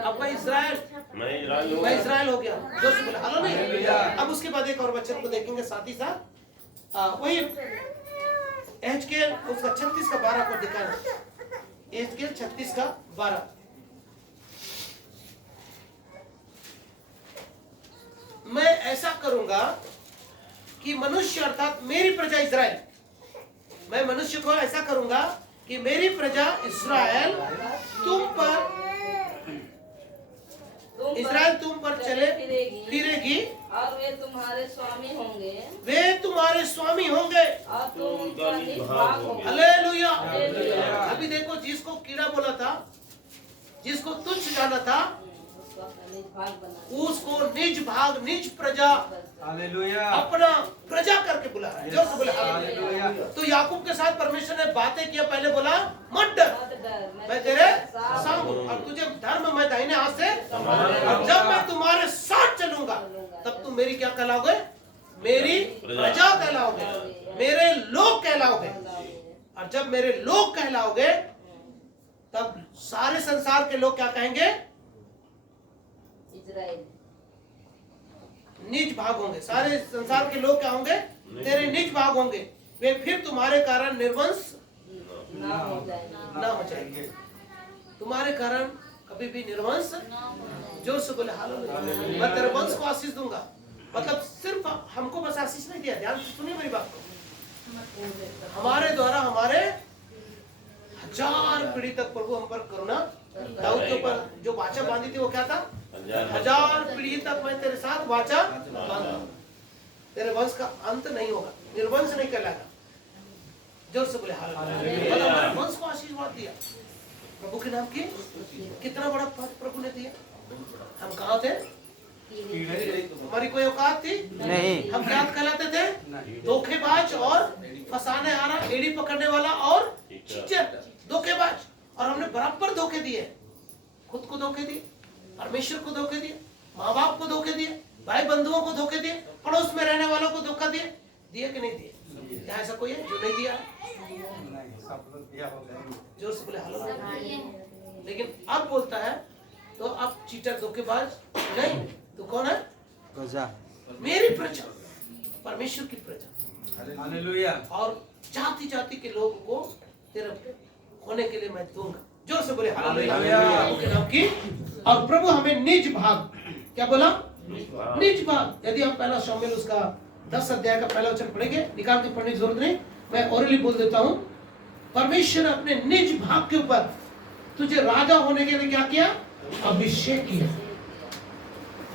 अब मैं इस्राएल हो गया। जो से बोले हालेलुया। अब उसके बाद एक और वचन को देखेंगे साथ ही साथ, वही एहजकेल उसका 36 का 12 को दिखाना। एहजकेल 36 का 12। मैं ऐसा करूंगा कि मनुष्य अर्थात मेरी प्रजा इस्राएल, मैं मनुष्य को ऐसा करूंगा कि मेरी प्रजा इस्राएल तुम पर चले फिरेगी और वे तुम्हारे स्वामी होंगे और तुम उनका निज भाग होगे। हालेलुया। अभी देखो, जिसको कीड़ा बोला था, जिसको तुच्छ जाना था, उसको निज भाग, निज प्रजा, अपना प्रजा करके बुला रहा है। जो से बोला हालेलुया। तो याकूब के साथ परमेश्वर ने बातें किया। पहले बोला मत डर, मैं तेरे साथ हूँ और तुझे धर्म मैं दाहिने हाथ से, और जब मैं तुम्हारे साथ चलूंगा तब तुम मेरी क्या कहलाओगे? मेरी प्रजा कहलाओगे, मेरे लोग कहलाओगे। और जब मेरे लोग कहलाओगे तब सारे संसार के लोग क्या कहेंगे? निज भाग होंगे। सारे संसार के लोग क्या होंगे? तेरे निज भाग होंगे। वे फिर तुम्हारे कारण निर्वंश ना हो जाएंगे। तुम्हारे कारण कभी भी निर्वंश। जोर से बोले हालेलुया। मैं तेरे वंश को आशीष दूंगा। मतलब सिर्फ हमको बस आशीष नहीं दिया, ध्यान से सुनिए मेरी बात को। हमारे द्वारा हमारे 1000 पीढ़ी तक प्रभु हम पर करुणा। दाऊद के ऊपर जो वाचा बांधी थी वो क्या था? 1000 पीढ़ी तक मैं तेरे साथ वाचा बांधा। तेरे वंश का अंत नहीं होगा, निर्वंश नहीं कहलाएगा। जोर से बोले हालेलुया। मतलब हमारे वंश को आशीर्वाद दिया प्रभु के नाम की। कितना बड़ा पद प्रभु ने दिया। हम कहाँ थे? हमारी कोई औकात थी नहीं। हम क्या कहलाते थे? धोखेबाज और फंसाने आ रहा, एड़ी पकड़ने वाला और चीटर, धोखेबाज। और हमने बराबर धोखे दिए, खुद को धोखे दिए, परमेश्वर को धोखे दिए, माँ बाप को धोखे दिए, भाई बंधुओं को धोखे दिए, पड़ोस में रहने वालों को धोखा दिए। दिए कि नहीं दिए? क्या ऐसा कोई है जो नहीं दिया? जोर से बोले हालेलुया। लेकिन अब बोलता है तो अब चीटर धोखेबाज नहीं, तो कौन है? मेरी प्रजा, परमेश्वर की प्रजा। हालेलुया। और जाति जाति के लोगों को तेरे होने के लिए मैं दूंगा। जोर से बोले हालेलुया प्रभु के नाम की। और प्रभु हमें निज भाग, क्या बोला? निज भाग। यदि आप पहला शामिल उसका 10 अध्याय का पहला वचन पढ़ेंगे, निकाल के पढ़ने की जरूरत नहीं, मैं ओरली बोल देता हूँ। परमेश्वर ने अपने निज भाग के ऊपर तुझे राजा होने के लिए क्या किया? अभिषेक किया।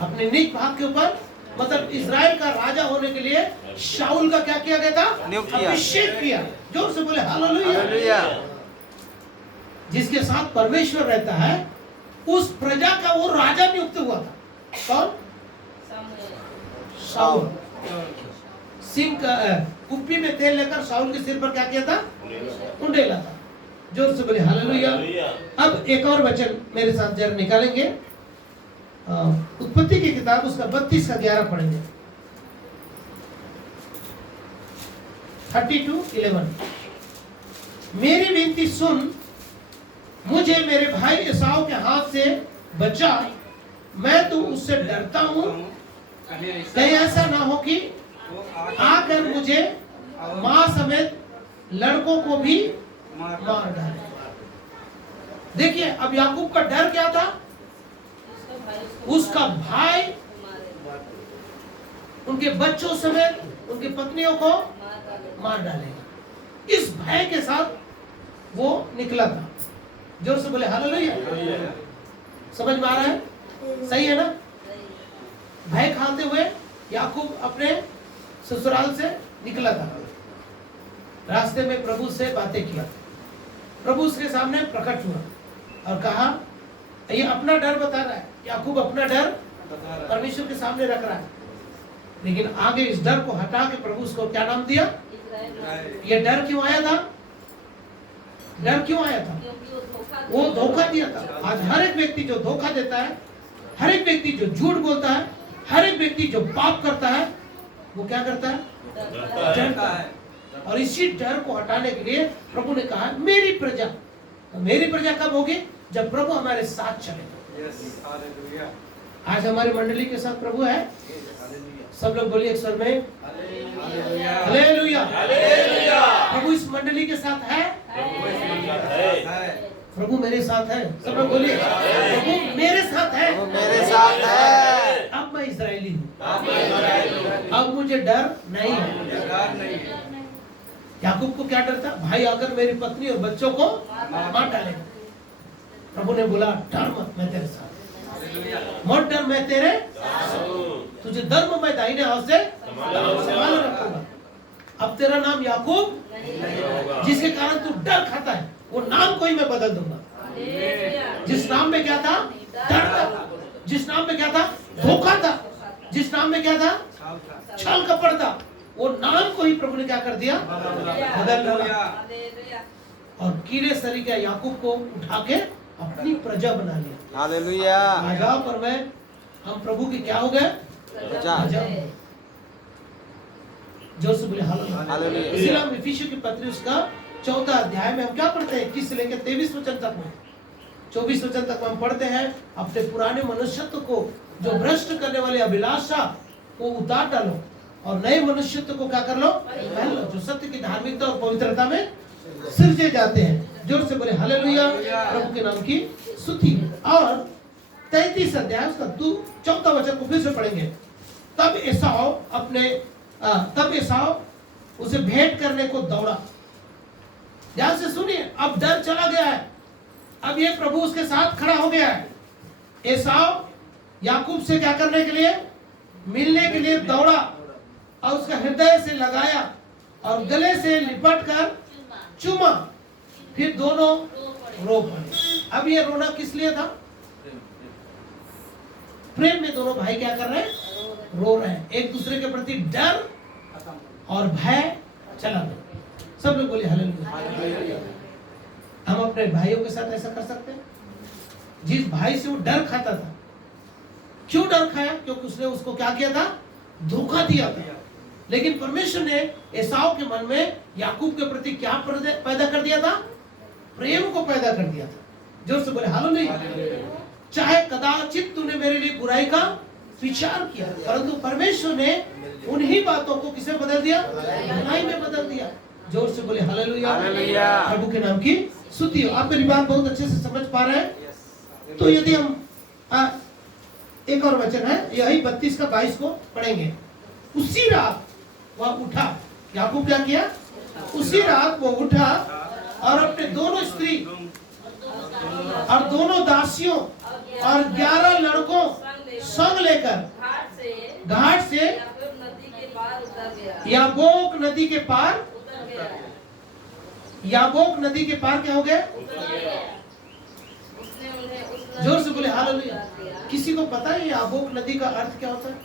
अपने निज भाग के ऊपर, मतलब इजराइल का राजा होने के लिए शाऊल का क्या किया गया था? नियुक्त किया, अभिषेक किया। जोर से बोले हालेलुया। हालेलुया। जिसके साथ परमेश्वर रहता है उस प्रजा का वो राजा नियुक्त हुआ था। कौन? शाऊल। सिंह का कुप्पी में तेल लेकर शाऊल के सिर पर क्या किया था? उंडेला था। जोर से बोले हालेलुया। अब एक और वचन मेरे साथ जरा निकालेंगे, उत्पत्ति की किताब उसका 32 का 11 पढ़ेंगे। 32:11। मेरी विनती सुन, मुझे मेरे भाई एसाव के हाथ से बचा, मैं तो उससे डरता हूँ, कहीं ऐसा ना हो कि आकर मुझे माँ समेत लड़कों को भी मार डाले। देखिए अब याकूब का डर क्या था? उसका भाई उनके बच्चों समेत उनकी पत्नियों को मार डालेगा। इस भय के साथ वो निकला था। जोर से बोले हालेलुया। समझ में आ रहा है? सही है ना? भय खाते हुए याकूब अपने ससुराल से निकला था। रास्ते में प्रभु से बातें किया, प्रभु उसके सामने प्रकट हुआ और कहा, ये अपना डर बता रहा है। याकूब अपना डर परमेश्वर के सामने रख रहा है, लेकिन आगे इस डर को हटा के प्रभु उसको क्या नाम दिया? ये डर क्यों आया था? डर क्यों आया था? वो धोखा दिया था। आज हर एक व्यक्ति जो धोखा देता है, हर एक व्यक्ति जो झूठ बोलता है, हर एक व्यक्ति जो पाप करता है, वो क्या करता है? डरता है। और इसी डर को हटाने के लिए प्रभु ने कहा मेरी प्रजा। तो मेरी प्रजा कब होगी? जब प्रभु हमारे साथ चलेगा। आज हमारी मंडली के साथ प्रभु है। सब लोग बोलिए एक स्वर में हालेलुया। प्रभु इस मंडली के साथ है। प्रभु मेरे साथ है। सब लोग बोलिए प्रभु मेरे साथ है। मेरे साथ है। अब मैं इजरायली हूँ, अब मुझे डर नहीं है। याकूब को क्या डर था? भाई आकर मेरी पत्नी और बच्चों को मार डालेगा। प्रभु ने बोला डर मत, मैं तेरे साथ। मत डर, मैं तेरे तुझे धर्म में दाहिने हाथ से संभाल रखूंगा। अब तेरा नाम याकूब, जिसके कारण तू डर खाता है, वो नाम को ही मैं बदल दूंगा। जिस नाम में क्या था? डर था। जिस नाम में क्या था? धोखा था। जिस नाम में क्या था? छल कपट था। वो नाम को ही प्रभु ने क्या कर दिया? बदल दिया। और कीड़े सरी के याकूब को उठा के अपनी प्रजा बना लिया। हालेलुया। राजा पर मैं, हम प्रभु के क्या हो गए? प्रजा। जोर से बोले हालेलुया। इसीलिए हम इफिसियों की पत्री उसका 14 अध्याय में हम क्या पढ़ते हैं? 21 से लेकर 23 वचन तक में, 24 वचन तक हम पढ़ते हैं, अपने पुराने मनुष्यत्व को जो भ्रष्ट करने वाली अभिलाषा को उतार डालो और नए मनुष्यत्व को क्या कर लो? पहन लो, जो सत्य की धार्मिकता और पवित्रता में सिरजे जाते हैं। जोर से बोले हालेलुया। प्रभु के नाम की स्तुति। और 33 अध्याय उसका 14 वचन को फिर से पढ़ेंगे। तब एसाव उसे भेंट करने को दौड़ा। ध्यान से सुनिए, अब डर चला गया है, अब ये प्रभु उसके साथ खड़ा हो गया है। एसाव याकूब से क्या करने के लिए? मिलने के लिए दौड़ा और उसका हृदय से लगाया और गले से लिपट कर चूमा, फिर दोनों रो पड़े। अब ये रोना किस लिए था? प्रेम में दोनों भाई क्या कर रहे हैं? रो रहे हैं, एक दूसरे के प्रति डर और भय चला गया। सब लोग बोले हालेलुया। हम अपने भाइयों के साथ ऐसा कर सकते हैं? जिस भाई से वो डर खाता था, क्यों डर खाया? क्योंकि उसने उसको क्या किया था? धोखा दिया था। लेकिन परमेश्वर ने एसाव के मन में याकूब के प्रति क्या पैदा कर दिया था? प्रेम को पैदा कर दिया था। जोर से बोले हालेलुया। चाहे कदाचित तूने मेरे लिए बुराई का विचार किया, परंतु परमेश्वर ने उन्हीं बातों को किसे बदल दिया? भलाई में बदल दिया। जोर से बोले हालेलुया। प्रभु के नाम की स्तुति हो। आप मेरी बात बहुत अच्छे से समझ पा रहे हैं? तो यदि हम एक और वचन है, यही 32 का 22 को पढ़ेंगे। उसी रात वह उठा, याकूब क्या किया? उसी रात वो उठा और अपने दोनों स्त्री और दोनों दासियों और 11 लड़कों संग लेकर घाट से याबोक नदी के पार याबोक नदी के पार क्या हो गए? जोर से बोले हालेलुया। किसी को पता है याबोक नदी का अर्थ क्या होता है?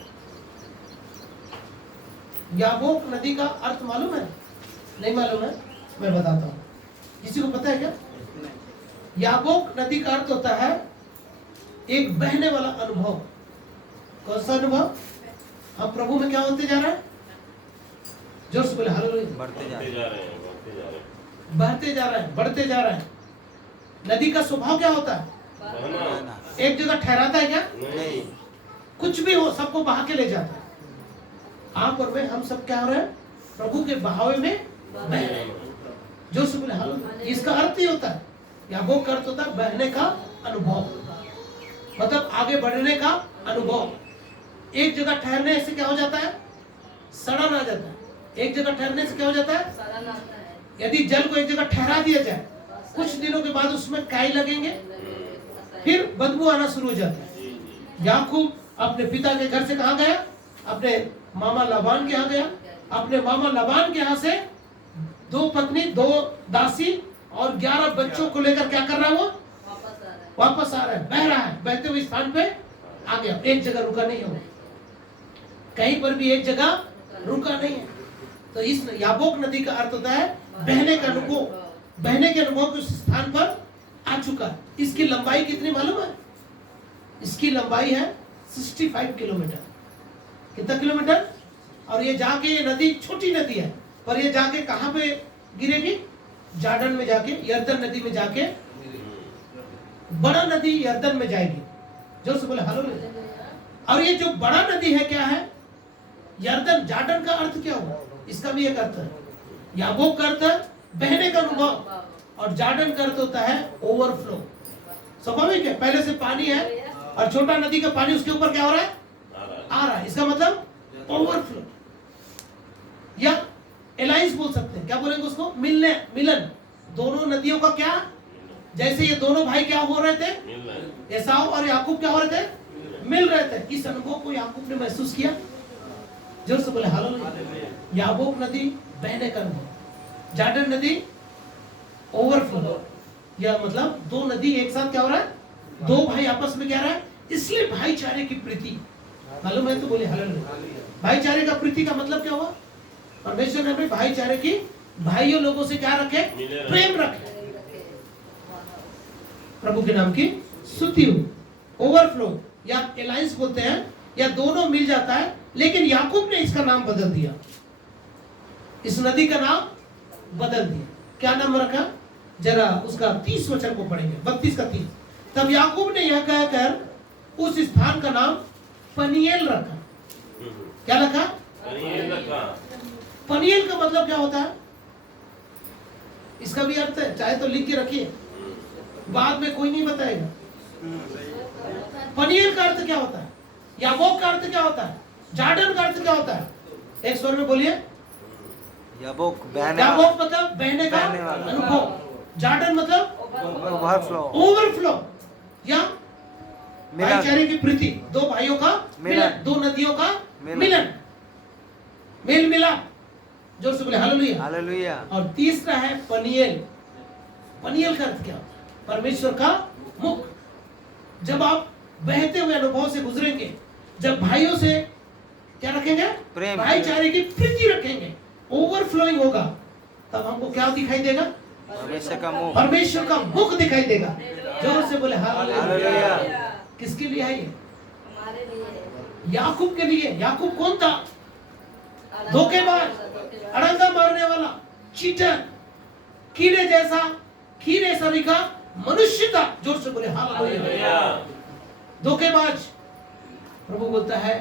याबोक नदी का अर्थ मालूम है? नहीं मालूम है? मैं बताता हूँ। किसी को पता है क्या? याबोक नदी का अर्थ होता है एक बहने वाला अनुभव। कौन सा अनुभव? हम प्रभु में क्या होते जा रहे हैं? जोर से बोले हालेलुया। बढ़ते जा रहे हैं, बहते जा रहे हैं, बढ़ते जा रहे हैं। नदी का स्वभाव क्या होता है? एक जगह ठहराता है क्या? नहीं। कुछ भी हो सबको बहा के ले जाता है। आप और मैं, हम सब क्या हो रहे हैं? प्रभु के बहावे में बह रहे हैं। जोर से बोले हालेलुया। इसका अर्थ ही होता है, याबोक का अर्थ होता है बहने का अनुभव, मतलब आगे बढ़ने का अनुभव। एक जगह ठहरने से क्या हो जाता है? सड़न आ जाता है। एक जगह ठहरने से क्या हो जाता है? यदि जल को एक जगह ठहरा दिया जाए, कुछ दिनों के बाद उसमें काई लगेंगे, फिर बदबू आना शुरू हो जाता है। याकूब अपने पिता के घर से कहाँ गया? अपने मामा लाबान के यहाँ गया। अपने मामा लाबान के यहाँ से 2 पत्नी, 2 दासी और 11 बच्चों को लेकर क्या कर रहा है? वो वापस आ रहा है, बह रहा है। बहते हुए स्थान पे आ गया। एक जगह रुका नहीं हो, कहीं पर भी एक जगह रुका नहीं है। तो इस याबोक नदी का अर्थ होता है बहने का अनुभव। बहने के अनुभव के उस स्थान पर आ चुका है। इसकी लंबाई कितनी मालूम है? इसकी लंबाई है 65 किलोमीटर। कितना किलोमीटर? और ये जाके, ये नदी छोटी नदी है, पर ये जाके कहां पे गिरेगी? जॉर्डन में जाके, यर्दन नदी में जाके, बड़ा नदी यर्दन में जाएगी। जोर से बोले हालेलुया। और ये जो बड़ा नदी है क्या है? यर्दन। जॉर्डन का अर्थ क्या हुआ? इसका भी एक अर्थ है। याबोक का अर्थ है बहने का अनुभव, और जॉर्डन का अर्थ होता है ओवरफ्लो। स्वाभाविक है, पहले से पानी है और छोटा नदी का पानी उसके ऊपर क्या हो रहा है? आ रहा है। इसका मतलब ओवरफ्लो, या एलायंस बोल सकते हैं। क्या बोलेंगे उसको? मिलन। दोनों नदियों का क्या? जैसे ये दोनों भाई क्या हो रहे थे? एसाव और याकूब क्या हो रहे थे? मिल रहे थे। इस अनुभव को याकूब ने महसूस किया। जोर से बोले हालेलुया। याबोक नदी बहने का अनुभव, जॉर्डन नदी ओवरफ्लो, या मतलब 2 नदी एक साथ क्या हो रहा है? 2 भाई आपस में क्या रहा है? इसलिए भाईचारे की प्रीति। मालूम है तो बोले हालेलुया। भाईचारे का प्रीति का मतलब क्या हुआ? परमेश्वर ने अपने भाईचारे की, भाइयों लोगों से क्या रखे? प्रेम रखे। प्रभु के नाम की स्तुति हो। ओवरफ्लो या एलायंस बोलते हैं, या दोनों मिल जाता है। लेकिन याकूब ने इसका नाम बदल दिया, इस नदी का नाम बदल दिया। क्या नाम रखा? जरा उसका 30 वचन को पढ़ेंगे, 32 का 30। तब याकूब ने यह कहकर उस स्थान का नाम पनिएल रखा। क्या रखा? पनिएल का मतलब क्या होता है? इसका भी अर्थ है, चाहे तो लिख के रखिए, बाद में कोई नहीं बताएगा। पनिएल का अर्थ क्या होता है? याबोक का अर्थ क्या होता है? जॉर्डन का अर्थ क्या होता है? एक स्वर में बोलिए। याबोक मतलब बहने का अनुभव, जॉर्डन मतलब ओवरफ्लो या भाईचारे की प्रीति। 2 भाइयों का मिलन, 2 नदियों का मिलन, मेल मिलाप। जोर से बोले हालेलुया। और तीसरा है पनिएल। पनिएल का अर्थ क्या होता है? परमेश्वर का मुख। जब आप बहते हुए अनुभव से गुजरेंगे, जब भाइयों से क्या रखेंगे? प्रेम। भाईचारे की प्रीति रखेंगे, ओवरफ्लोइंग होगा, तब हमको क्या दिखाई देगा? परमेश्वर का मुख। परमेश्वर का मुख दिखाई देगा। जोर से बोले हालेलुया। हालेलुया। किसके लिए है ये? हमारे लिए याकूब के लिए। याकूब कौन था? धोखेबाज, अड़ंगा मारने वाला, चीटर, कीड़े जैसा, कीड़े सभी का मनुष्य था। जोर से बोले हालेलुया। धोखेबाज। प्रभु बोलता है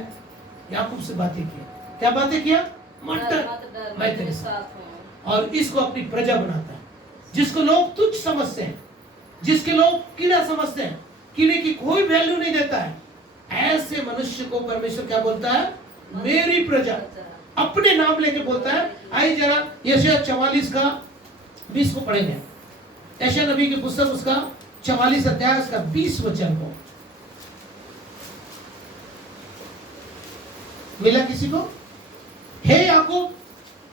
याकूब से बातें किया। क्या बातें किया? मत डर, मैं तेरे साथ हूं। और इसको अपनी प्रजा बनाता है। जिसको लोग तुच्छ समझते हैं, जिसके लोग कीड़ा समझते हैं, कीड़े की कोई वैल्यू नहीं देता है, ऐसे मनुष्य को परमेश्वर क्या बोलता है? मेरी प्रजा। अपने नाम लेके बोलता है। आइए जरा यशायाह 44 का 20 को पढ़ेंगे। यशायाह नबी की पुस्तक उसका 44 अध्याय उसका 20 वचन को। मिला किसी को? हे याकूब,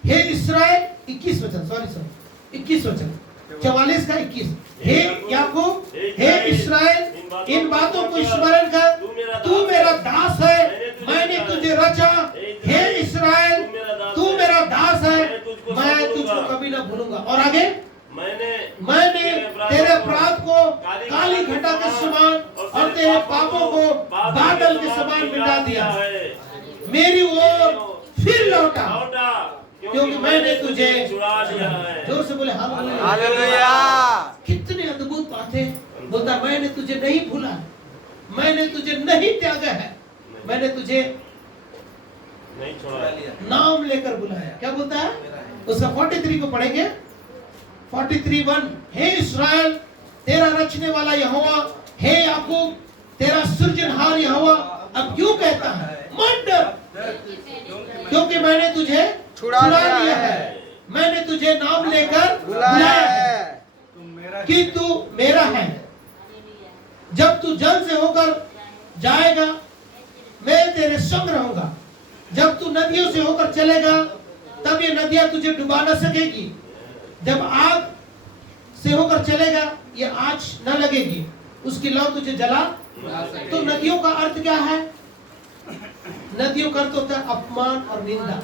हे इस्राएल, 21 वचन, सॉरी 21 वचन, 44 का 21। हे याकूब, हे इस्राएल, इन बातों को स्मरण कर, तू मेरा दास है, मैंने तुझे रचा। हे इस्राएल, तू मेरा दास है, मैं तुझको कभी ना भूलूंगा। और आगे, मैंने तेरे अपराध को काली घटा के समान और तेरे पापों को बादल के समान मिटा दिया। मेरी ओर फिर लौटा, क्योंकि मैंने तुझे छुड़ा लिया है। जोर से बोले हालेलुया। कितनी अद्भुत बात है। बोलता मैंने तुझे नहीं भूला, मैंने तुझे नहीं त्यागा है, मैंने तुझे नहीं छोड़ा, नाम लेकर बुलाया। क्या बोलता है? उसका 43 को पढ़ेंगे। 43:1। हे इस्राएल, तेरा रचने वाला यहोवा, हे याकूब, तेरा सृजनहार यहोवा अब क्यों कहता है मत डर, क्योंकि मैंने तुझे छुड़ा लिया है, मैंने तुझे नाम लेकर बुलाया है कि तू मेरा है। जब तू जल से होकर जाएगा, मैं तेरे संग रहूंगा। जब तू नदियों से होकर चलेगा, तब ये नदियां तुझे डुबा न सकेगी। जब आग से होकर चलेगा, ये आँच न लगेगी, उसकी लौ तुझे जला। तो नदियों का अर्थ क्या है? नदियों का अर्थ होता है अपमान और निंदा।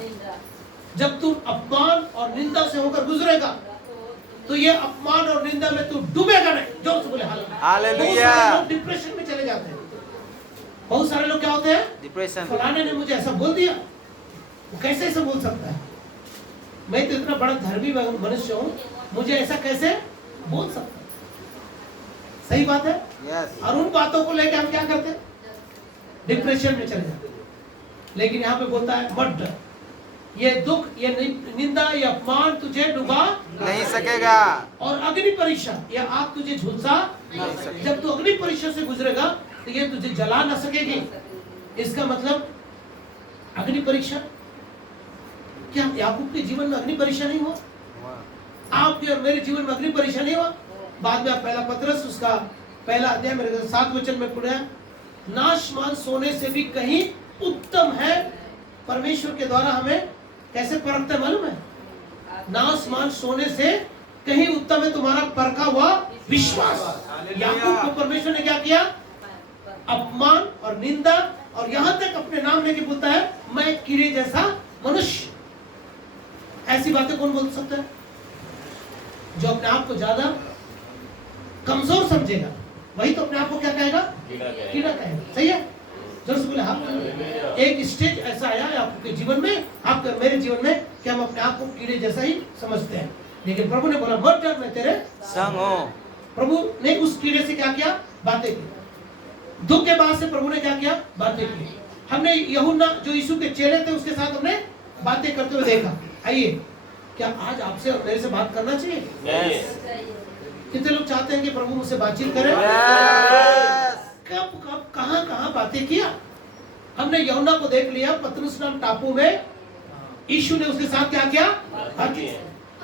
जब तू अपमान और निंदा से होकर गुजरेगा, तो ये अपमान और निंदा में तू डूबेगा नहीं। जोर से बोले हालेलुया। बहुत सारे लोग डिप्रेशन में चले जाते हैं। बहुत सारे लोग क्या होते हैं? डिप्रेशन। फलाने ने मुझे ऐसा बोल दिया, वो कैसे ऐसा बोल सकता है? मैं तो इतना बड़ा धर्मी मनुष्य हूँ, मुझे ऐसा कैसे बोल सकता है? सही बात है। यस। और उन बातों को लेकर हम क्या करते हैं? डिप्रेशन में चले जाते हैं। लेकिन यहाँ पे बोलता है मत डर, ये दुख, ये निंदा, ये अपमान तुझे डुबा नहीं सकेगा। और अग्नि परीक्षा, ये आग तुझे झुलसा नहीं सकेगा। जब तू अग्नि परीक्षा से गुजरेगा, तो ये तुझे जला ना सकेगी। इसका मतलब अग्नि परीक्षा, क्या याकूब के जीवन में अग्नि परीक्षा नहीं हुआ? आपके और मेरे जीवन में अग्नि परीक्षा नहीं हुआ? बाद में आप पहला पत्रस उसका पहला अध्याय मेरे 7 वचन में पढ़ा, नाशमान सोने से भी कहीं उत्तम है। परमेश्वर के द्वारा हमें कैसे परखता है मालूम है? नाशमान सोने से कहीं उत्तम है तुम्हारा परखा हुआ विश्वास। याकूब को परमेश्वर ने क्या किया? अपमान और निंदा, और यहां तक अपने नाम लेके बोलता है मैं कीड़े जैसा मनुष्य। ऐसी बातें कौन बोल सकता है? जो अपने आप को ज्यादा कमजोर समझेगा, वही तो अपने आप को क्या कहेगा? कीड़ा कहेगा। सही है। जोर से बोले हाँ। एक स्टेज ऐसा आया है आपके जीवन में, आपके मेरे जीवन में, कि हम अपने आप को कीड़े जैसा ही समझते हैं। लेकिन प्रभु ने बोला मत डर, मैं तेरे संग हूं। प्रभु ने उस कीड़े से क्या किया? बातें की। दुख के बाद से प्रभु ने क्या किया? बातें की। हमने यूहन्ना जो यीशु के चेले थे, उसके साथ हमने बातें करते हुए देखा। आइए, क्या आज आपसे और मेरे से बात करना चाहिए? कितने लोग चाहते हैं कि प्रभु मुझसे बातचीत करें? कब कब कहां कहां बातें किया? हमने यूहन्ना को देख लिया पतरस नाम टापू में, यीशु ने उसके साथ क्या किया?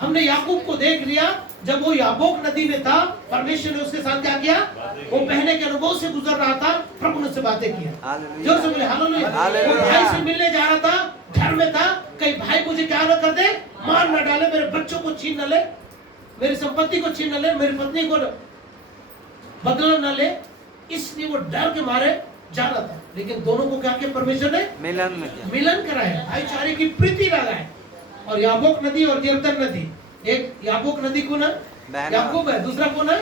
हमने याकूब को देख लिया जब वो याबोक नदी में था, परमेश्वर ने उसके साथ क्या किया? वो बहने के अनुभव से गुजर रहा था, प्रभु ने उससे बातें किया। जोर से बोले हालेलुया। वो भाई से मिलने जा रहा था, घर में था, कहीं भाई मुझे क्या न कर दे, मार न डाले, मेरे बच्चों को छीन न ले, मेरी संपत्ति को छीन न ले, मेरी पत्नी को बदला न ले। इसलिए वो डर के मारे जाना था, लेकिन दोनों को क्या किया परमेश्वर ने? मिलन में किया। मिलन कराया, भाईचारे की प्रीति लगाए। और याबोक नदी और यरदन नदी, एक याबोक नदी कौन है? याकूब है, दूसरा कौन है?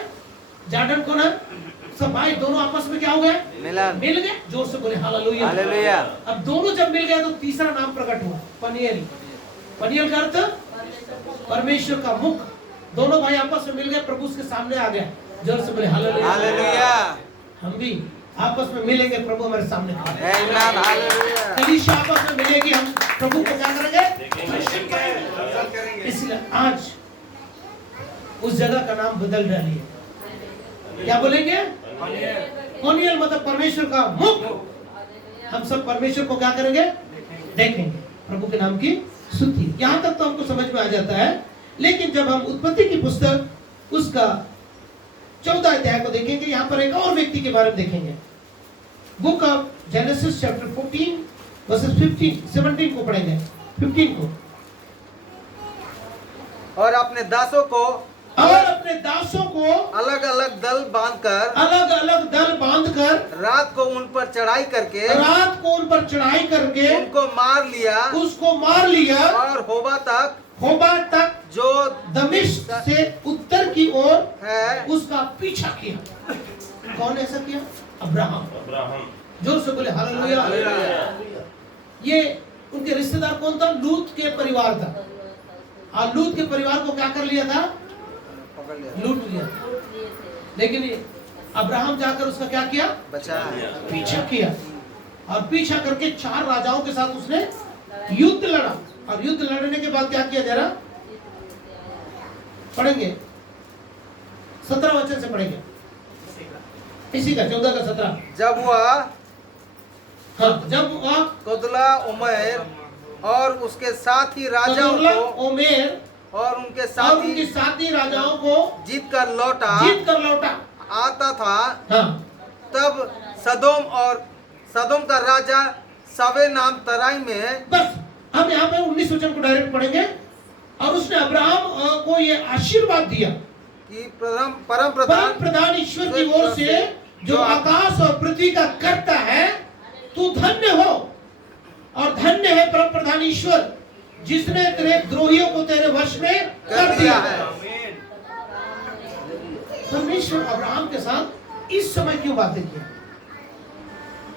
जार्डन कौन है? सब भाई दोनों आपस में क्या हो गए? मिल गए। जोर से बोले हालेलुया। हालेलुया। अब दोनों जब मिल गए तो तीसरा नाम प्रकट हुआ, पनियल। पनियल का अर्थ परमेश्वर का मुख। दोनों भाई आपस में मिल गए, प्रभु के सामने आ गया। जोर से बोले हालेलुया। हालेलुया। हम भी आपस में मिलेंगे, प्रभु हमारे सामने खड़े हैं। आमीन। हालेलुया। कलीसिया आपस में मिलेगी, हम प्रभु को क्या करेंगे? इसलिए आज उस जगह का नाम बदल डालिए। क्या बोलेंगे? पनियल मतलब परमेश्वर का मुख। हम सब परमेश्वर को क्या करेंगे? देखेंगे। प्रभु के नाम की स्तुति। यहाँ तक तो हमको समझ में आ जाता है, लेकिन जब हम उत्पत्ति की पुस्तक उसका 14 अध्याय को देखेंगे, यहाँ पर एक और व्यक्ति के बारे में देखेंगे। Book of Genesis chapter 14 versus 17 को पढ़ेंगे। 15 को। और अपने दासों को अलग अलग दल बांधकर रात को उन पर चढ़ाई करके उनको मार लिया और होबा तक जो दमिश्क से उत्तर की ओर है उसका पीछा किया। कौन ऐसा किया? अब्राहम। जोर से बोले हालेलुया। ये उनके रिश्तेदार कौन था? लूत के परिवार था। और लूत के परिवार को क्या कर लिया था? लूट लिया। लेकिन अब्राहम जाकर उसका क्या किया? पीछा किया। और पीछा करके 4 राजाओं के साथ उसने युद्ध लड़ा। और युद्ध लड़ने के बाद क्या किया? जरा पढ़ेंगे, 17 वचन से पढ़ेंगे, इसी का 14 का 17। जब वह कुदला उमर और उसके साथी राजाओं को और उनके साथी राजाओं को जीत कर लौटा आता था। तब सदोम का राजा सवे नाम तराई में। बस हम यहाँ पे 19 वचन को डायरेक्ट पढ़ेंगे। और उसने अब्राहम को ये आशीर्वाद दिया कि परम प्रधान ईश्वर की ओर से जो आकाश और पृथ्वी का करता है, तू धन्य हो और धन्य है परम प्रधान ईश्वर जिसने तेरे द्रोहियों को तेरे वश में कर दिया है। परमेश्वर अब्राहम के साथ इस समय क्यों बातें की?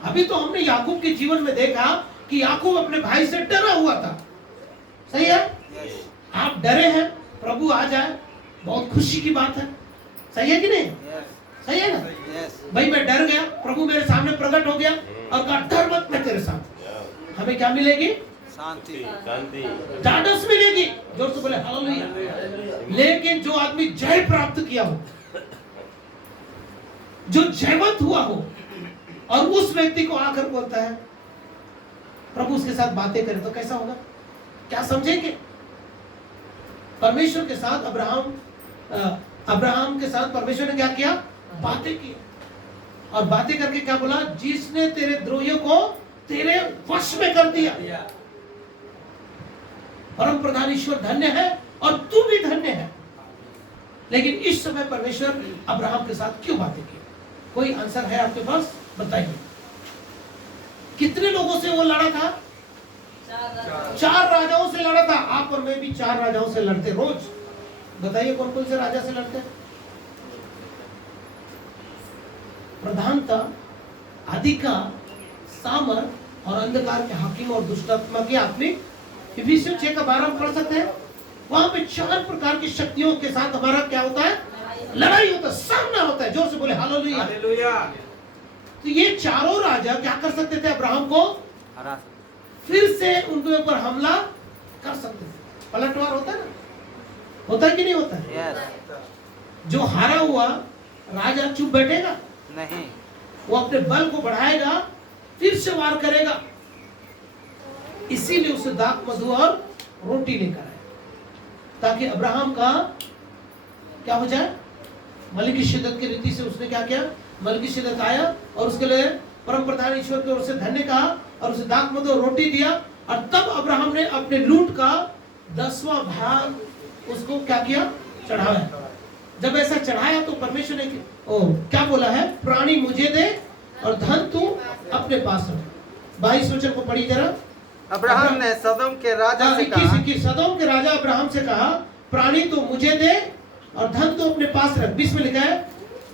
अभी तो हमने याकूब के जीवन में देखा कि याकूब अपने भाई से डरा हुआ था। सही है? आप डरे हैं, प्रभु आ जाए, बहुत खुशी की बात है। सही है कि नहीं? सही है ना? भाई मैं डर गया, प्रभु मेरे सामने प्रकट हो गया और कहा डर मत, मैं तेरे साथ। हमें क्या मिलेगी? शांति। ढाढ़स मिलेगी। जोर से बोले हालेलुया। लेकिन जो आदमी जय प्राप्त किया हो, जो जयवंत हुआ हो, और उस व्यक्ति को आकर बोलता है प्रभु उसके साथ बातें करे, तो कैसा होगा? क्या समझेंगे? परमेश्वर के साथ अब्राहम के साथ परमेश्वर ने क्या किया? बातें की। और बातें करके क्या बोला? जिसने तेरे द्रोहियों को तेरे वश में कर दिया। परम प्रधान ईश्वर धन्य है और तू भी धन्य है। लेकिन इस समय परमेश्वर अब्राहम के साथ क्यों बातें की? कोई आंसर है आपके पास? बताइए। कितने लोगों से वो लड़ा था? 4 राजाओं से लड़ा था। आप और मैं भी 4 राजाओं से लड़ते रोज। बताइए कौन कौन से राजा से लड़ते? प्रधानता, अधिकार, सामर और अंधकार के हाकिम और दुष्टात्मा के आत्मिक। इफिसियों 6 का 12 पढ़ सकते हैं। वहां पे 4 प्रकार की शक्तियों के साथ हमारा क्या होता है? लड़ाई होता है, सामना होता है। जोर से बोले हालेलुया। तो ये चारों राजा क्या कर सकते थे? अब्राहम को फिर से उनके ऊपर हमला कर सकते थे। पलटवार होता है ना? होता है कि नहीं होता है? जो हारा हुआ राजा चुप बैठेगा नहीं, वो अपने बल को बढ़ाएगा, फिर से वार करेगा। इसीलिए उसे दाख मधु और रोटी लेकर आए, ताकि अब्राहम का क्या हो जाए? मलिकिशेदक की रीति से उसने क्या किया? मलिकिशेदक आया और उसके लिए परम प्रधान ईश्वर की ओर से धन्य कहा और उसे दाख मधु और रोटी दिया। और तब अब्राहम ने अपने लूट का 10वां भाग उसको क्या किया? चढ़ाया। जब ऐसा चढ़ाया तो परमेश्वर ने क्या बोला है? प्राणी मुझे दे और धन तू अपने पास रख। 22 वचन को पढ़ी जरा। अब्राहम ने सदोम के राजा से कहा, सदोम के राजा अब्राहम से कहा, प्राणी तो मुझे दे और धन तो अपने पास रख। 20 में लिखा है,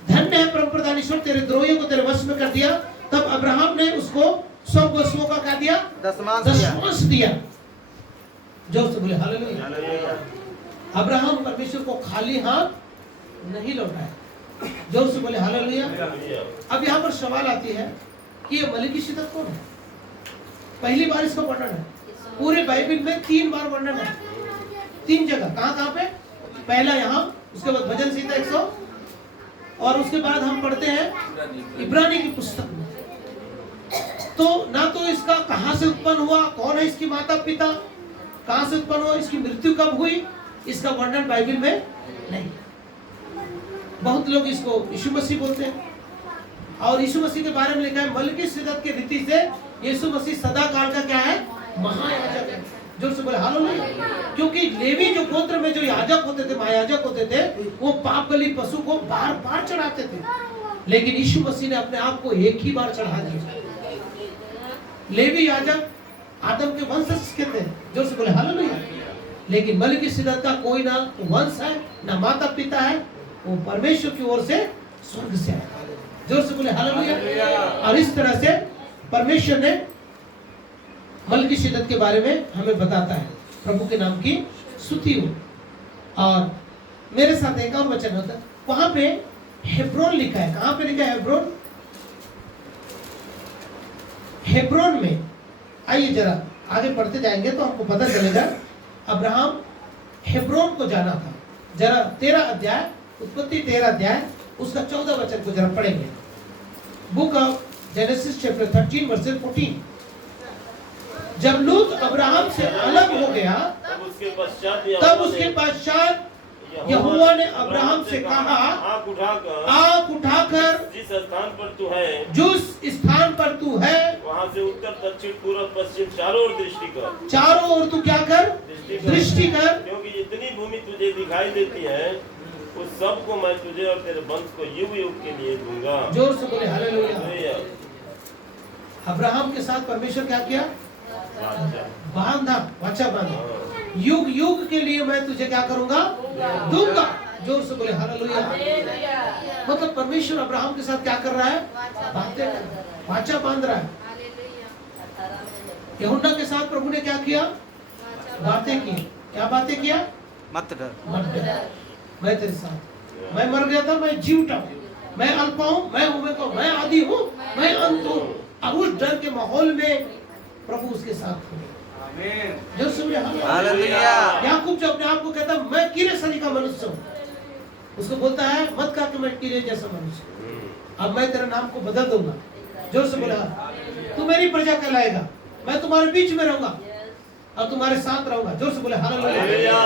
धन्य है परमप्रधान ईश्वर, तेरे द्रोहियों को तेरे वश में कर दिया। तब अब्राहम ने उसको सब वस्तुओं का क्या दिया? दशमांश दिया। जोर से बोले हालेलुया। अब्राहम परमेश्वर को खाली हाथ नहीं लौटाया। जोर से बोले हालेलुया। अब यहाँ पर सवाल आती है कि ये मलिकिसिदक कौन है? पहली बार इसका वर्णन है। पूरे बाइबल में 3 बार वर्णन है, 3 जगह। कहाँ पे? पहला यहाँ, उसके बाद भजन संहिता 100, और उसके बाद हम पढ़ते हैं इब्रानी की पुस्तक में। तो ना तो इसका कहां से उत्पन्न हुआ, कौन है इसकी माता पिता, कहां से उत्पन्न हुआ, इसकी मृत्यु कब हुई, इसका वर्णन बाइबल में नहीं। बहुत लोग इसको यीशु मसीह बोलते हैं, और यीशु मसीह के बारे में लिखा है मलिकिसिदक के रीति से यीशु मसीह सदा काल का क्या है? महायाजक है। जोर से बोले हालेलुया। क्योंकि लेवी जो गोत्र में जो याजक होते थे, महायाजक होते थे, वो पाप बलि पशु को बार बार चढ़ाते थे, लेकिन यीशु मसीह ने अपने आप को एक ही बार चढ़ा दिया। लेवी याजक आदम के वंश के थे। जोर से बोले हालेलुया। लेकिन मलिकिसिदक का कोई ना वंश है, ना माता पिता है, वो परमेश्वर की ओर से स्वर्ग से है। जोर से बोले हालेलुया। और इस तरह से परमेश्वर ने मलिकिसिदक के बारे में हमें बताता है। प्रभु के नाम की स्तुति हो। और मेरे साथ एक और वचन होता है, वहां पे हेब्रोन लिखा है। कहां पे लिखा है हेब्रोन? हेब्रोन में आइए जरा आगे पढ़ते जाएंगे तो हमको पता चलेगा। अब्राहम हेब्रोन को जाना था। जरा 13 अध्याय, उत्पत्ति 13 अध्याय, उसका 14 वचन को जरा पढ़ेंगे। Book of Genesis chapter 13 verse 14। जब लूत अब्राहम से अलग हो गया, तब उसके पश्चात यहोवा ने अब्राहम से कहा, आँख उठाकर जिस स्थान पर तू है, वहाँ से उत्तर दक्षिण पूर्व पश्चिम चारों ओर दृष्टि कर। चारों ओर तू क्या कर? दृष्टि कर। क्योंकि जितनी भूमि तुझे दिखाई देती है, उस सब को मैं तुझे और तेरे वंश को युग युग के लिए दूंगा। जोर से बोले हालेलुया। अब्राहम के साथ परमेश्वर क्या किया? बांधा, वाचा बांधा। युग युग के लिए मैं तुझे क्या करूंगा? दूंगा। जोर से बोले हालेलुया। मतलब परमेश्वर अब्राहम के साथ क्या कर रहा है? बातें कर रहा है, वाचा बांध रहा है। यूहन्ना के साथ प्रभु ने क्या किया? बातें की। क्या बातें किया? मत डर, मैं तेरे साथ, मैं मर गया था, मैं जी उठा, मैं अल्पा हूँ, मैं ओमेगा, मैं आदि हूँ, मैं अंत हूँ। अब उस डर के माहौल में प्रभु उसके साथ हो। जो हालेलुया। याकूब जो अपने आप को कहता है मैं कीड़े सरी का मनुष्य हूँ, उसको बोलता है मत कहा कि मैं कीड़े जैसा मनुष्य, अब मैं तेरा नाम को बदल दूंगा। जोर से बोला, तू मेरी प्रजा कहलाएगा, मैं तुम्हारे बीच में रहूंगा और तुम्हारे साथ रहूंगा। जोर से बोले हालेलुया।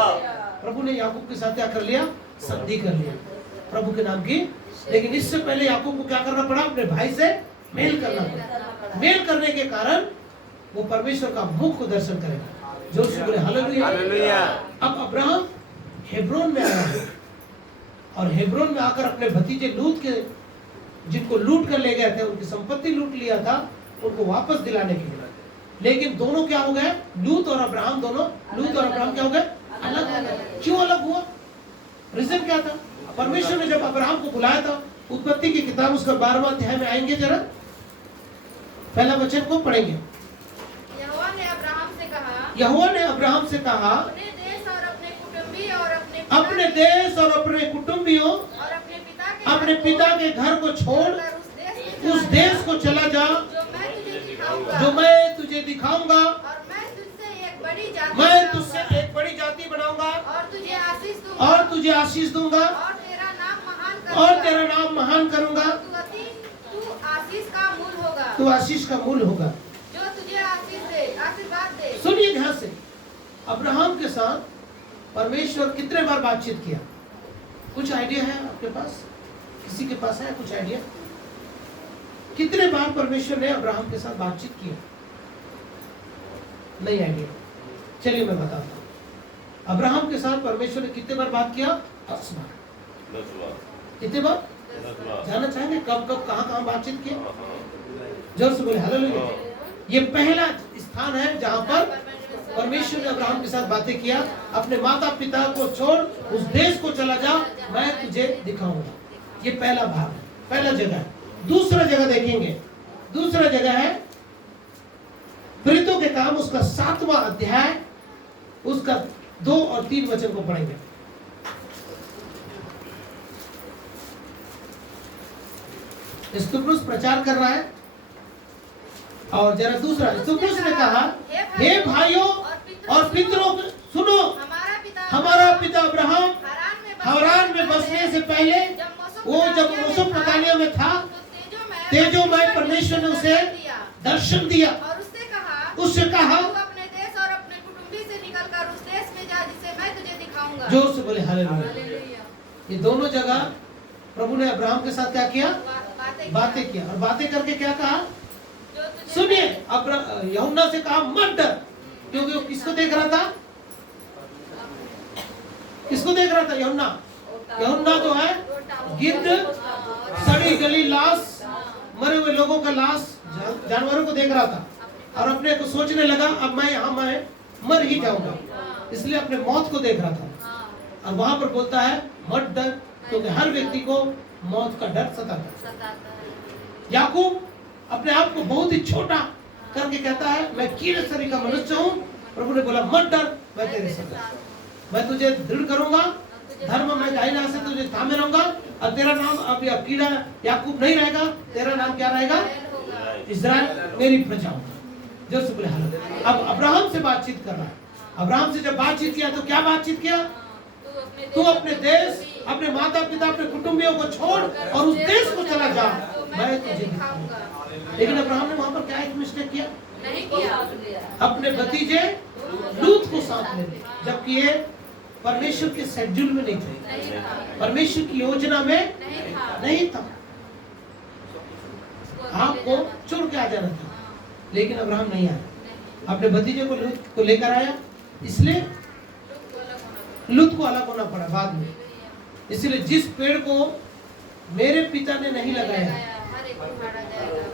प्रभु ने याकूब के साथ क्या कर लिया? संधि कर लिया प्रभु के नाम की। लेकिन इससे पहले याकूब को क्या करना पड़ा? अपने भाई से मेल करना पड़ा। मेल करने के कारण वो परमेश्वर का मुख को दर्शन करेगा। जोर से बोले हालेलुया। अब अब्राहम हेब्रोन में आया है, और हेब्रोन में आकर अपने भतीजे लूत के, जिनको लूट कर ले गए थे, उनकी संपत्ति लूट लिया था, उनको वापस दिलाने के लिए। लेकिन दोनों क्या हो गए? लूत और अब्राहम दोनों, लूत और अब्राहम क्या हो गए? अलग हो गए। क्यों अलग हुआ? रीजन क्या था? परमेश्वर ने जब अब्राहम को बुलाया था, उत्पत्ति की किताब उसका 12वां अध्याय में आएंगे, जरा पहला वचन को पढ़ेंगे। यहोवा ने अब्राहम से कहा, अपने देश और अपने कुटुंबियों और अपने कुटुंबियों और अपने पिता के घर को छोड़ उस देश को चला जा जो मैं तुझे दिखाऊंगा, और मैं तुझसे एक बड़ी जाति बनाऊंगा और तुझे आशीष दूंगा और तेरा नाम महान करूंगा। तू आशीष का मूल होगा, जो तुझे आशीर्वाद दे। सुनिए ध्यान से, अब्राहम के साथ परमेश्वर कितने बार बातचीत किया? कुछ आइडिया है आपके पास? किसी के पास है कुछ आइडिया? कितने बार परमेश्वर ने अब्राहम के साथ बातचीत किया? नहीं आइडिया? चलिए मैं बताता हूँ। अब्राहम के साथ परमेश्वर ने कितने बार बात किया? 10 बार। कितने बार? जानना चाहेंगे कब कब कहाँ कहाँ बातचीत की? जोर से बोले हालेलुया। ये पहला स्थान है जहां पर परमेश्वर ने अब्राहम के साथ बातें किया, अपने माता पिता को छोड़ उस देश को चला जा, मैं तुझे दिखाऊंगा। ये पहला भाग है, पहला जगह है। दूसरा जगह देखेंगे, दूसरा जगह है प्रेरितों के काम उसका 7वां अध्याय, उसका 2 और 3 वचन को पढ़ेंगे। स्तुपुरुष प्रचार कर रहा है और जरा दूसरा स्तुपुरुष ने कहा, हे भाइयों और पितरों सुनो, हमारा पिता अब्राहम हारान में बसने से पहले वो जब मेसोपोटामिया में था, तेजोमय परमेश्वर ने उसे दर्शन दिया और उससे कहा तू अपने देश और अपने कुटुंबी से निकलकर उस देश में जा जिसे मैं तुझे दिखाऊंगा। जोर से बोले हालेलुया। ये दोनों जगह प्रभु ने अब्राहम के साथ क्या किया? बातें किया। और बातें करके क्या कहा? सुनिए, यूहन्ना से कहा मत डर, क्योंकि वो किसको देख रहा था? किसको देख रहा था? यूहन्ना जो है गिद्ध, सड़ी गली लाश, मरे हुए लोगों का लाश, जानवरों को देख रहा था और अपने को सोचने लगा अब मैं यहाँ मैं मर ही जाऊंगा, इसलिए अपने मौत को देख रहा था। और वहां पर बोलता है मत डर, क्योंकि हर व्यक्ति को मौत का डर सताता है। याकूब अपने आप को बहुत ही छोटा करके कहता है मैं कीड़े शरीर का मनुष्य हूँ। प्रभु ने बोला मत डर, मैं तेरे साथ, मैं तुझे दृढ़ करूंगा, धर्म में दाहिना से तुझे थामे रहूंगा, और तेरा नाम अब कीड़ा याकूब नहीं रहेगा, तेरा नाम क्या रहेगा? इस्राएल, मेरी प्रजा होगा। जो से बोले हालेलुया। अब अब्राहम से बातचीत कर रहा है। अब्राहम से जब बातचीत किया तो क्या बातचीत किया? तू अपने देश, अपने माता पिता, अपने कुटुंबियों को छोड़ और उस देश को चला जा, मैं तुझे दिखाऊंगा। लेकिन अब्राहम ने वहां पर क्या एक मिस्टेक किया? नहीं किया। अपने भतीजे लूत को साथ ले लिया, जबकि ये परमेश्वर के शेड्यूल में नहीं थे, परमेश्वर की योजना में नहीं था। आपको छोड़ के आ जाना था, लेकिन अब्राहम नहीं आया, अपने भतीजे को लूत को लेकर आया, इसलिए लूत को अलग होना पड़ा बाद में। इसलिए जिस पेड़ को मेरे पिता ने नहीं लगाया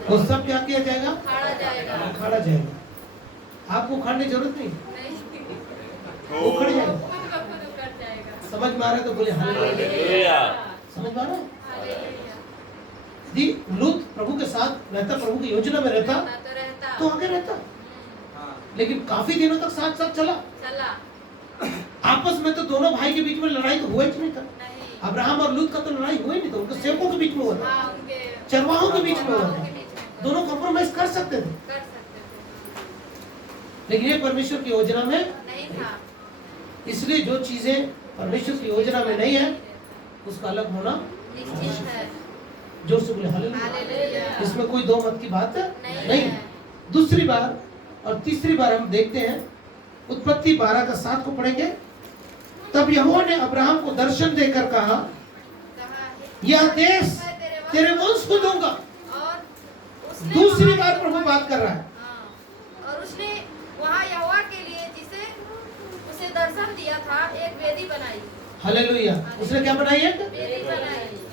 वो सब क्या किया जाएगा? उखाड़ा जाएगा। आपको उखाड़ने की जरूरत नहीं, उखड़ जाएगा। समझ में आ रहा है तो बोले हालेलुया। समझ में आ रहा है? लूत प्रभु के साथ रहता, प्रभु की योजना में रहता तो आगे रहता, लेकिन काफी दिनों तक साथ साथ चला। आपस में तो दोनों भाई के बीच में लड़ाई तो हुआ ही नहीं था। अब्राहम और लूत का तो लड़ाई हुई नहीं था, उनके सेवकों के बीच में हुआ था, चरवाहों के बीच में हुआ था। दोनों कॉम्प्रोमाइज कर सकते थे, लेकिन ये परमेश्वर की योजना में नहीं था। इसलिए जो चीजें परमेश्वर की योजना में नहीं है उसका अलग होना निश्चित है। जोर से बोले हालेलुया। इसमें कोई दो मत की बात नहीं है। दूसरी बार और तीसरी बार हम देखते हैं, उत्पत्ति 12 का 7 को पढ़ेंगे। तब यहोवा ने अब्राहम को दर्शन देकर कहा, यह देश तेरे वंश को दूंगा। दूसरी बार प्रभु बात कर रहा है। और उसने वहाँ यहोवा के लिए जिसे उसे दर्शन दिया था एक वेदी बनाई। हालेलुया। उसने क्या बनाई? एक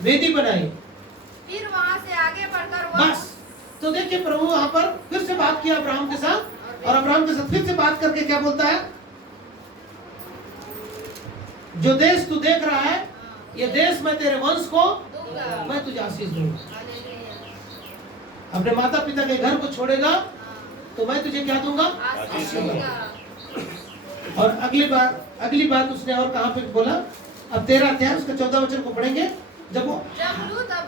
वेदी बनाई। फिर वहाँ से आगे बढ़कर बस तो देखिए प्रभु वहाँ पर फिर से बात किया अब्राहम के साथ, और अब्राहम के साथ फिर से बात करके क्या बोलता है? जो देश तू देख रहा है, ये देश मैं तेरे वंश को मैं तुझे आशीष दूंगा। अपने माता पिता के घर को छोड़ेगा तो मैं तुझे क्या दूंगा? आशीष दूंगा। और अगली बात उसने और कहां पे बोला? अब 13 अध्याय उसका 14 वचन को पढ़ेंगे। जब वो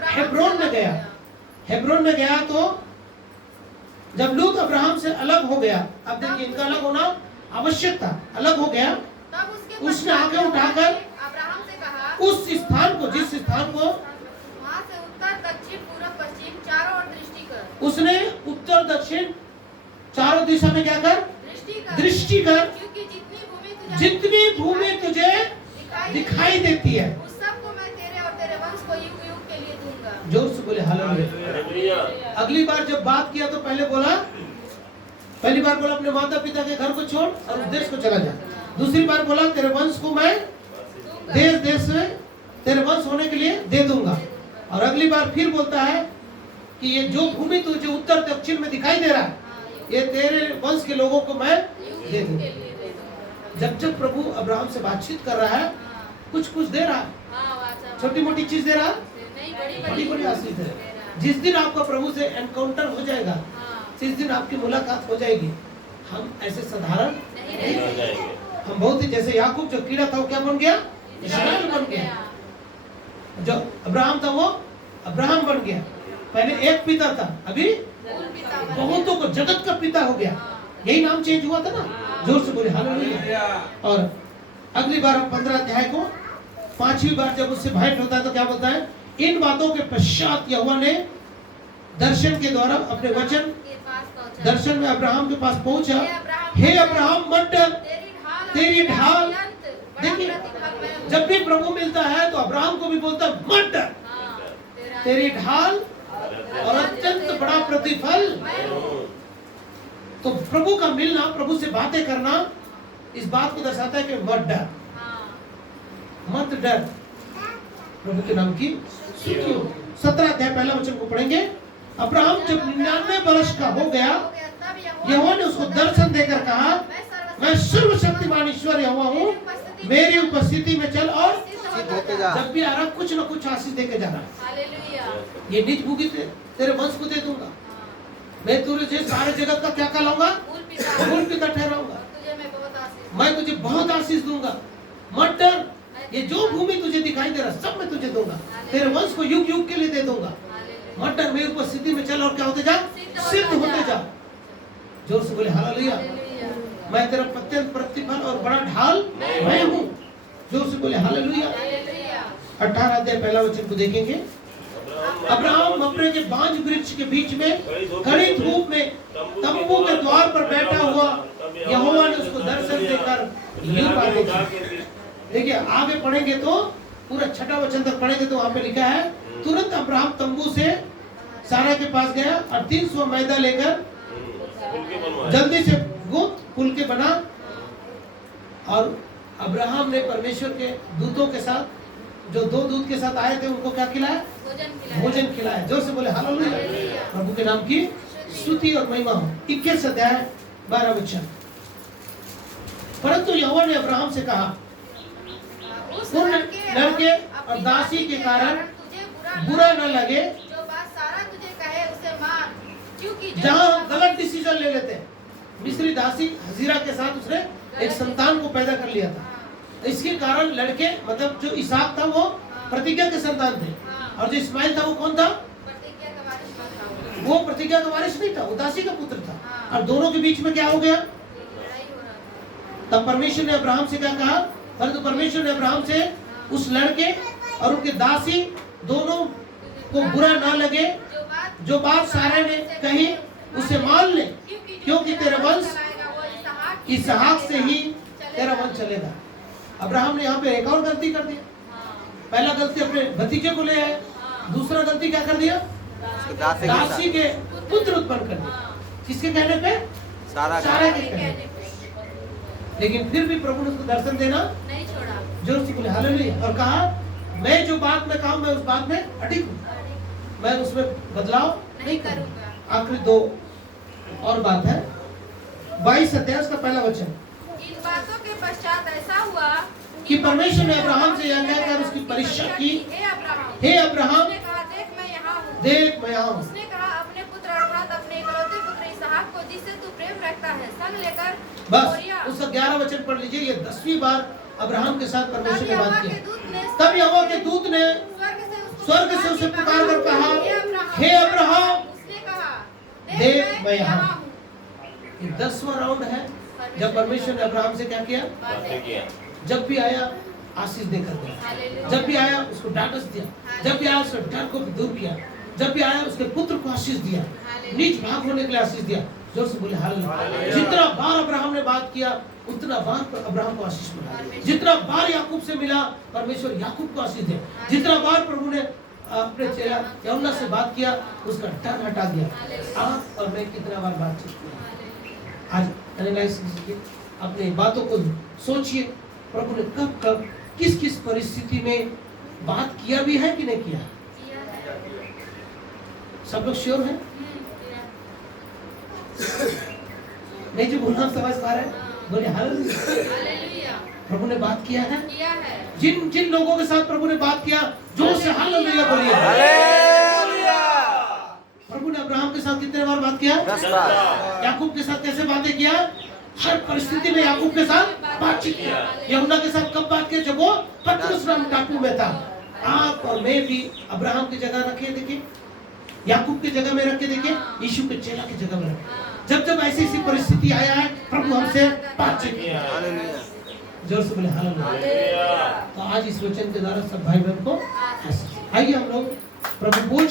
हेब्रोन में गया तो जब लूत अब्राहम से अलग हो गया, अब देखिए इनका अलग होना आवश्यक था, अलग हो गया, उसने आगे उठाकर अब्राहम से कहा, उस स्थान को, जिस स्थान को वहाँ से उत्तर दक्षिण पूर्व पश्चिम चारों ओर दृष्टि कर, उसने उत्तर दक्षिण चारों दिशा में क्या कर? दृष्टि कर, क्योंकि जितनी भूमि तुझे दिखाई देती है उस सब को मैं तेरे और तेरे वंश को युग युग के लिए दूंगा। जोर से बोले हालेलुया। अगली बार जब बात किया तो पहली बार बोला अपने माता पिता के घर को छोड़ और उस देश को चला जा। दूसरी बार बोला तेरे वंश को मैं देश में तेरे वंश होने के लिए दे दूंगा। और अगली बार फिर बोलता है कि ये जो भूमि तुझे उत्तर दक्षिण में दिखाई दे रहा है, ये तेरे वंश के लोगों को मैं दे दूंगा। जब जब प्रभु अब्राहम से बातचीत कर रहा है, कुछ कुछ दे रहा है, छोटी मोटी चीज दे रहा है, बड़ी बड़ी आशीष दे रहा है। जिस दिन आपका प्रभु से एनकाउंटर हो जाएगा, जिस दिन आपकी मुलाकात हो जाएगी, हम ऐसे साधारण नहीं रह जाएंगे। हम बहुत ही जैसे याकूब जो कीड़ा था वो क्या बन गया? इस्राएल बन गया। जो अब्राहम था वो अब्राहम बन गया। पहले एक पिता था, अभी बहुतों को जगत का पिता हो गया। यही नाम चेंज हुआ था ना? जोर से बोले हालेलुया। और अगली बार हम 15 अध्याय को 5वीं बार जब उससे भेंट होता है तो क्या बोलता है? इन बातों के पश्चात यहोवा ने दर्शन के द्वारा अपने वचन दर्शन में अब्राहम के पास पहुंचा। हे अब्राहम मत डर, तेरी ढाल। देखिए, जब भी प्रभु मिलता है तो अब्राहम को भी बोलता है मत डर, तेरी ढाल और अत्यंत बड़ा प्रतिफल। तो प्रभु का मिलना, प्रभु से बातें करना इस बात को दर्शाता है कि मत डर, मत डर। प्रभु के नाम की स्तुति हो। 17 अध्याय पहला वचन को पढ़ेंगे। अब्राहम जब 99 वर्ष का हो गया, यहोवा ने उसको दर्शन देकर कहा, मैं सर्वशक्तिमान ईश्वर यहोवा हूँ, मेरी उपस्थिति में चल और सिद्ध होते जा। जब भी आ रहा कुछ न कुछ आशीष देके जा रहा। ये निज भूमि तेरे वंश को दे दूंगा, मैं तुझे सारे जगत का क्या कहलाऊंगा? मूल पिता ठहराऊंगा, मैं तुझे बहुत आशीष दूंगा। मत डर, ये जो भूमि तुझे दिखाई दे रहा सब मैं तुझे दूंगा, तेरे वंश को युग युग के लिए दे दूंगा। मत डर, मेरी उपस्थिति में चल और क्या होते जा? सिद्ध होते जा। जोर से बोले हालेलुया। मैं तेरा अत्यंत प्रतिफल और बड़ा ढाल मैं हूँ। जोर से बोले हालेलुया। 18 अध्याय पहला वचन को देखेंगे। अब्राहम मम्रे के बांज वृक्ष के बीच में कड़ी धूप में तंबू के द्वार पर बैठा हुआ, यहोवा ने उसको दर्शन देकर यूं बातें की। देखिए आगे पढ़ेंगे तो पूरा 6वां वचन तक पढ़ेंगे तो वहां पे लिखा है, तुरंत अब्राहम तंबू से सारा के पास गया और 300 मैदा लेकर जल्दी से गुप्त पुल के बना। और अब्राहम ने परमेश्वर के दूतों के साथ, जो 2 दूत के साथ आए थे, उनको क्या खिलाया? भोजन खिलाया। जोर से बोले हालेलुया। प्रभु के नाम की स्तुति और महिमा हो। 21 अध्याय 12 वचन। परंतु यहोवा ने अब्राहम से कहा, उस लड़के और दासी के कारण बुरा न लगे। जो बात सारा तुझे कहे उसे मान, क्योंकि जहाँ हम गलत डिसीजन ले लेते हैं। मिस्री दासी हजीरा के साथ उसने एक संतान को पैदा कर लिया था। इसके कारण लड़के, मतलब जो इसहाक था वो प्रतिज्ञा के संतान थे, और जो इस्माइल था वो कौन था? वो प्रतिज्ञा का वारिस नहीं था, वो दासी का पुत्र था। और दोनों के बीच में क्या हो गया? तब परमेश्वर ने अब्राहम से क्या कहा? परंतु परमेश्वर ने अब्राहम से उस लड़के और उनके दासी दोनों को बुरा ना लगे, जो बात सारा ने कही उसे मान ले, क्योंकि तेरा वंश इसहाक से ही तेरा वंश चलेगा। अब्राहम ने यहाँ पे एक और गलती कर दी। पहला गलती अपने भतीजे को ले आए, दूसरा गलती क्या कर दिया? दासी के पुत्र उत्पन्न कर दिया। किसके कहने पे? सारा के कहने पे। लेकिन फिर भी प्रभु ने उसको दर्शन देना नहीं छोड़ा। जोर से बोले हालेलुया। और कहा, मैं जो बात में कहूँ मैं उस बात में अडिग हूँ, मैं उसमें बदलाव नहीं करूँगा। आखिरी 2 और बात है। 22 अध्याय का पहला वचन। इन बातों के पश्चात ऐसा हुआ कि परमेश्वर ने अब्राहम से यह कहकर उसकी परीक्षा की, हे अब्राहम, देख मैं यहाँ हूँ। देख मैं यहाँ हूँ। उसने कहा, अपने पुत्र अर्थात अपने इकलौते पुत्र इसहाक को, जिससे तू प्रेम रखता है, संग लेकर बस उसका 11 वचन पढ़ लीजिए। ये 10वीं बार अब्राहम के साथ परमेश्वर ने बात की। तब यहोवा के दूत ने स्वर्ग से उसे पुकार कर कहा, हे अब्राहम। उसने कहा, देख मैं यहाँ हूँ। ये 10वां राउंड है जब परमेश्वर ने अब्राहम से क्या किया? जब भी आया आशीष देकर गया, जब भी आया उसको डांटस दिया, जब भी आया उसके डर को भी दूर किया, जब भी आया उसके पुत्र को आशीष दिया, नीच भाग होने के लिए आशीष दिया। जोर से बोले हालेलुया। जितना बार अब्राहम ने बात किया उतना बार अब्राहम को आशीष मिला। जितना बार याकूब से मिला, परमेश्वर याकूब को आशीष दे। जितना बार प्रभु ने अपने चेला यूहन्ना से बात किया, उसका डर हटा दिया। आप और मैं कितना बार बातचीत किया? आज एनालाइज कीजिए, अपने बातों को सोचिए, प्रभु ने कब कब किस किस परिस्थिति में बात किया भी है कि नहीं किया? सब लोग श्योर हैं? नहीं जो बोलना समझ पा रहे हैं बोले हालेलुया। प्रभु ने बात किया है, जिन जिन लोगों के साथ प्रभु ने बात किया जोर से हालेलुया बोलिए। हालेलुया। प्रभु ने अब्राहम के साथ कितने बार बात किया? 10 बार। याकूब के साथ कैसे बातें किया? हर परिस्थिति में याकूब के साथ बातचीत किया। यूहन्ना के साथ कब बात किया? जब वो पतरस नाम टापू में था। आप और मैं भी अब्राहम की जगह रखे, देखिए याकूब की जगह में रखे, देखिए यीशु के चेला की जगह में रखे। जब जब ऐसी ऐसी परिस्थिति आया है प्रभु हमसे बातचीत किया है। जोर से बोले हालेलुया। तो आज इस वचन के द्वारा सब भाई बहन को आइए हम लोग प्रभु बोझ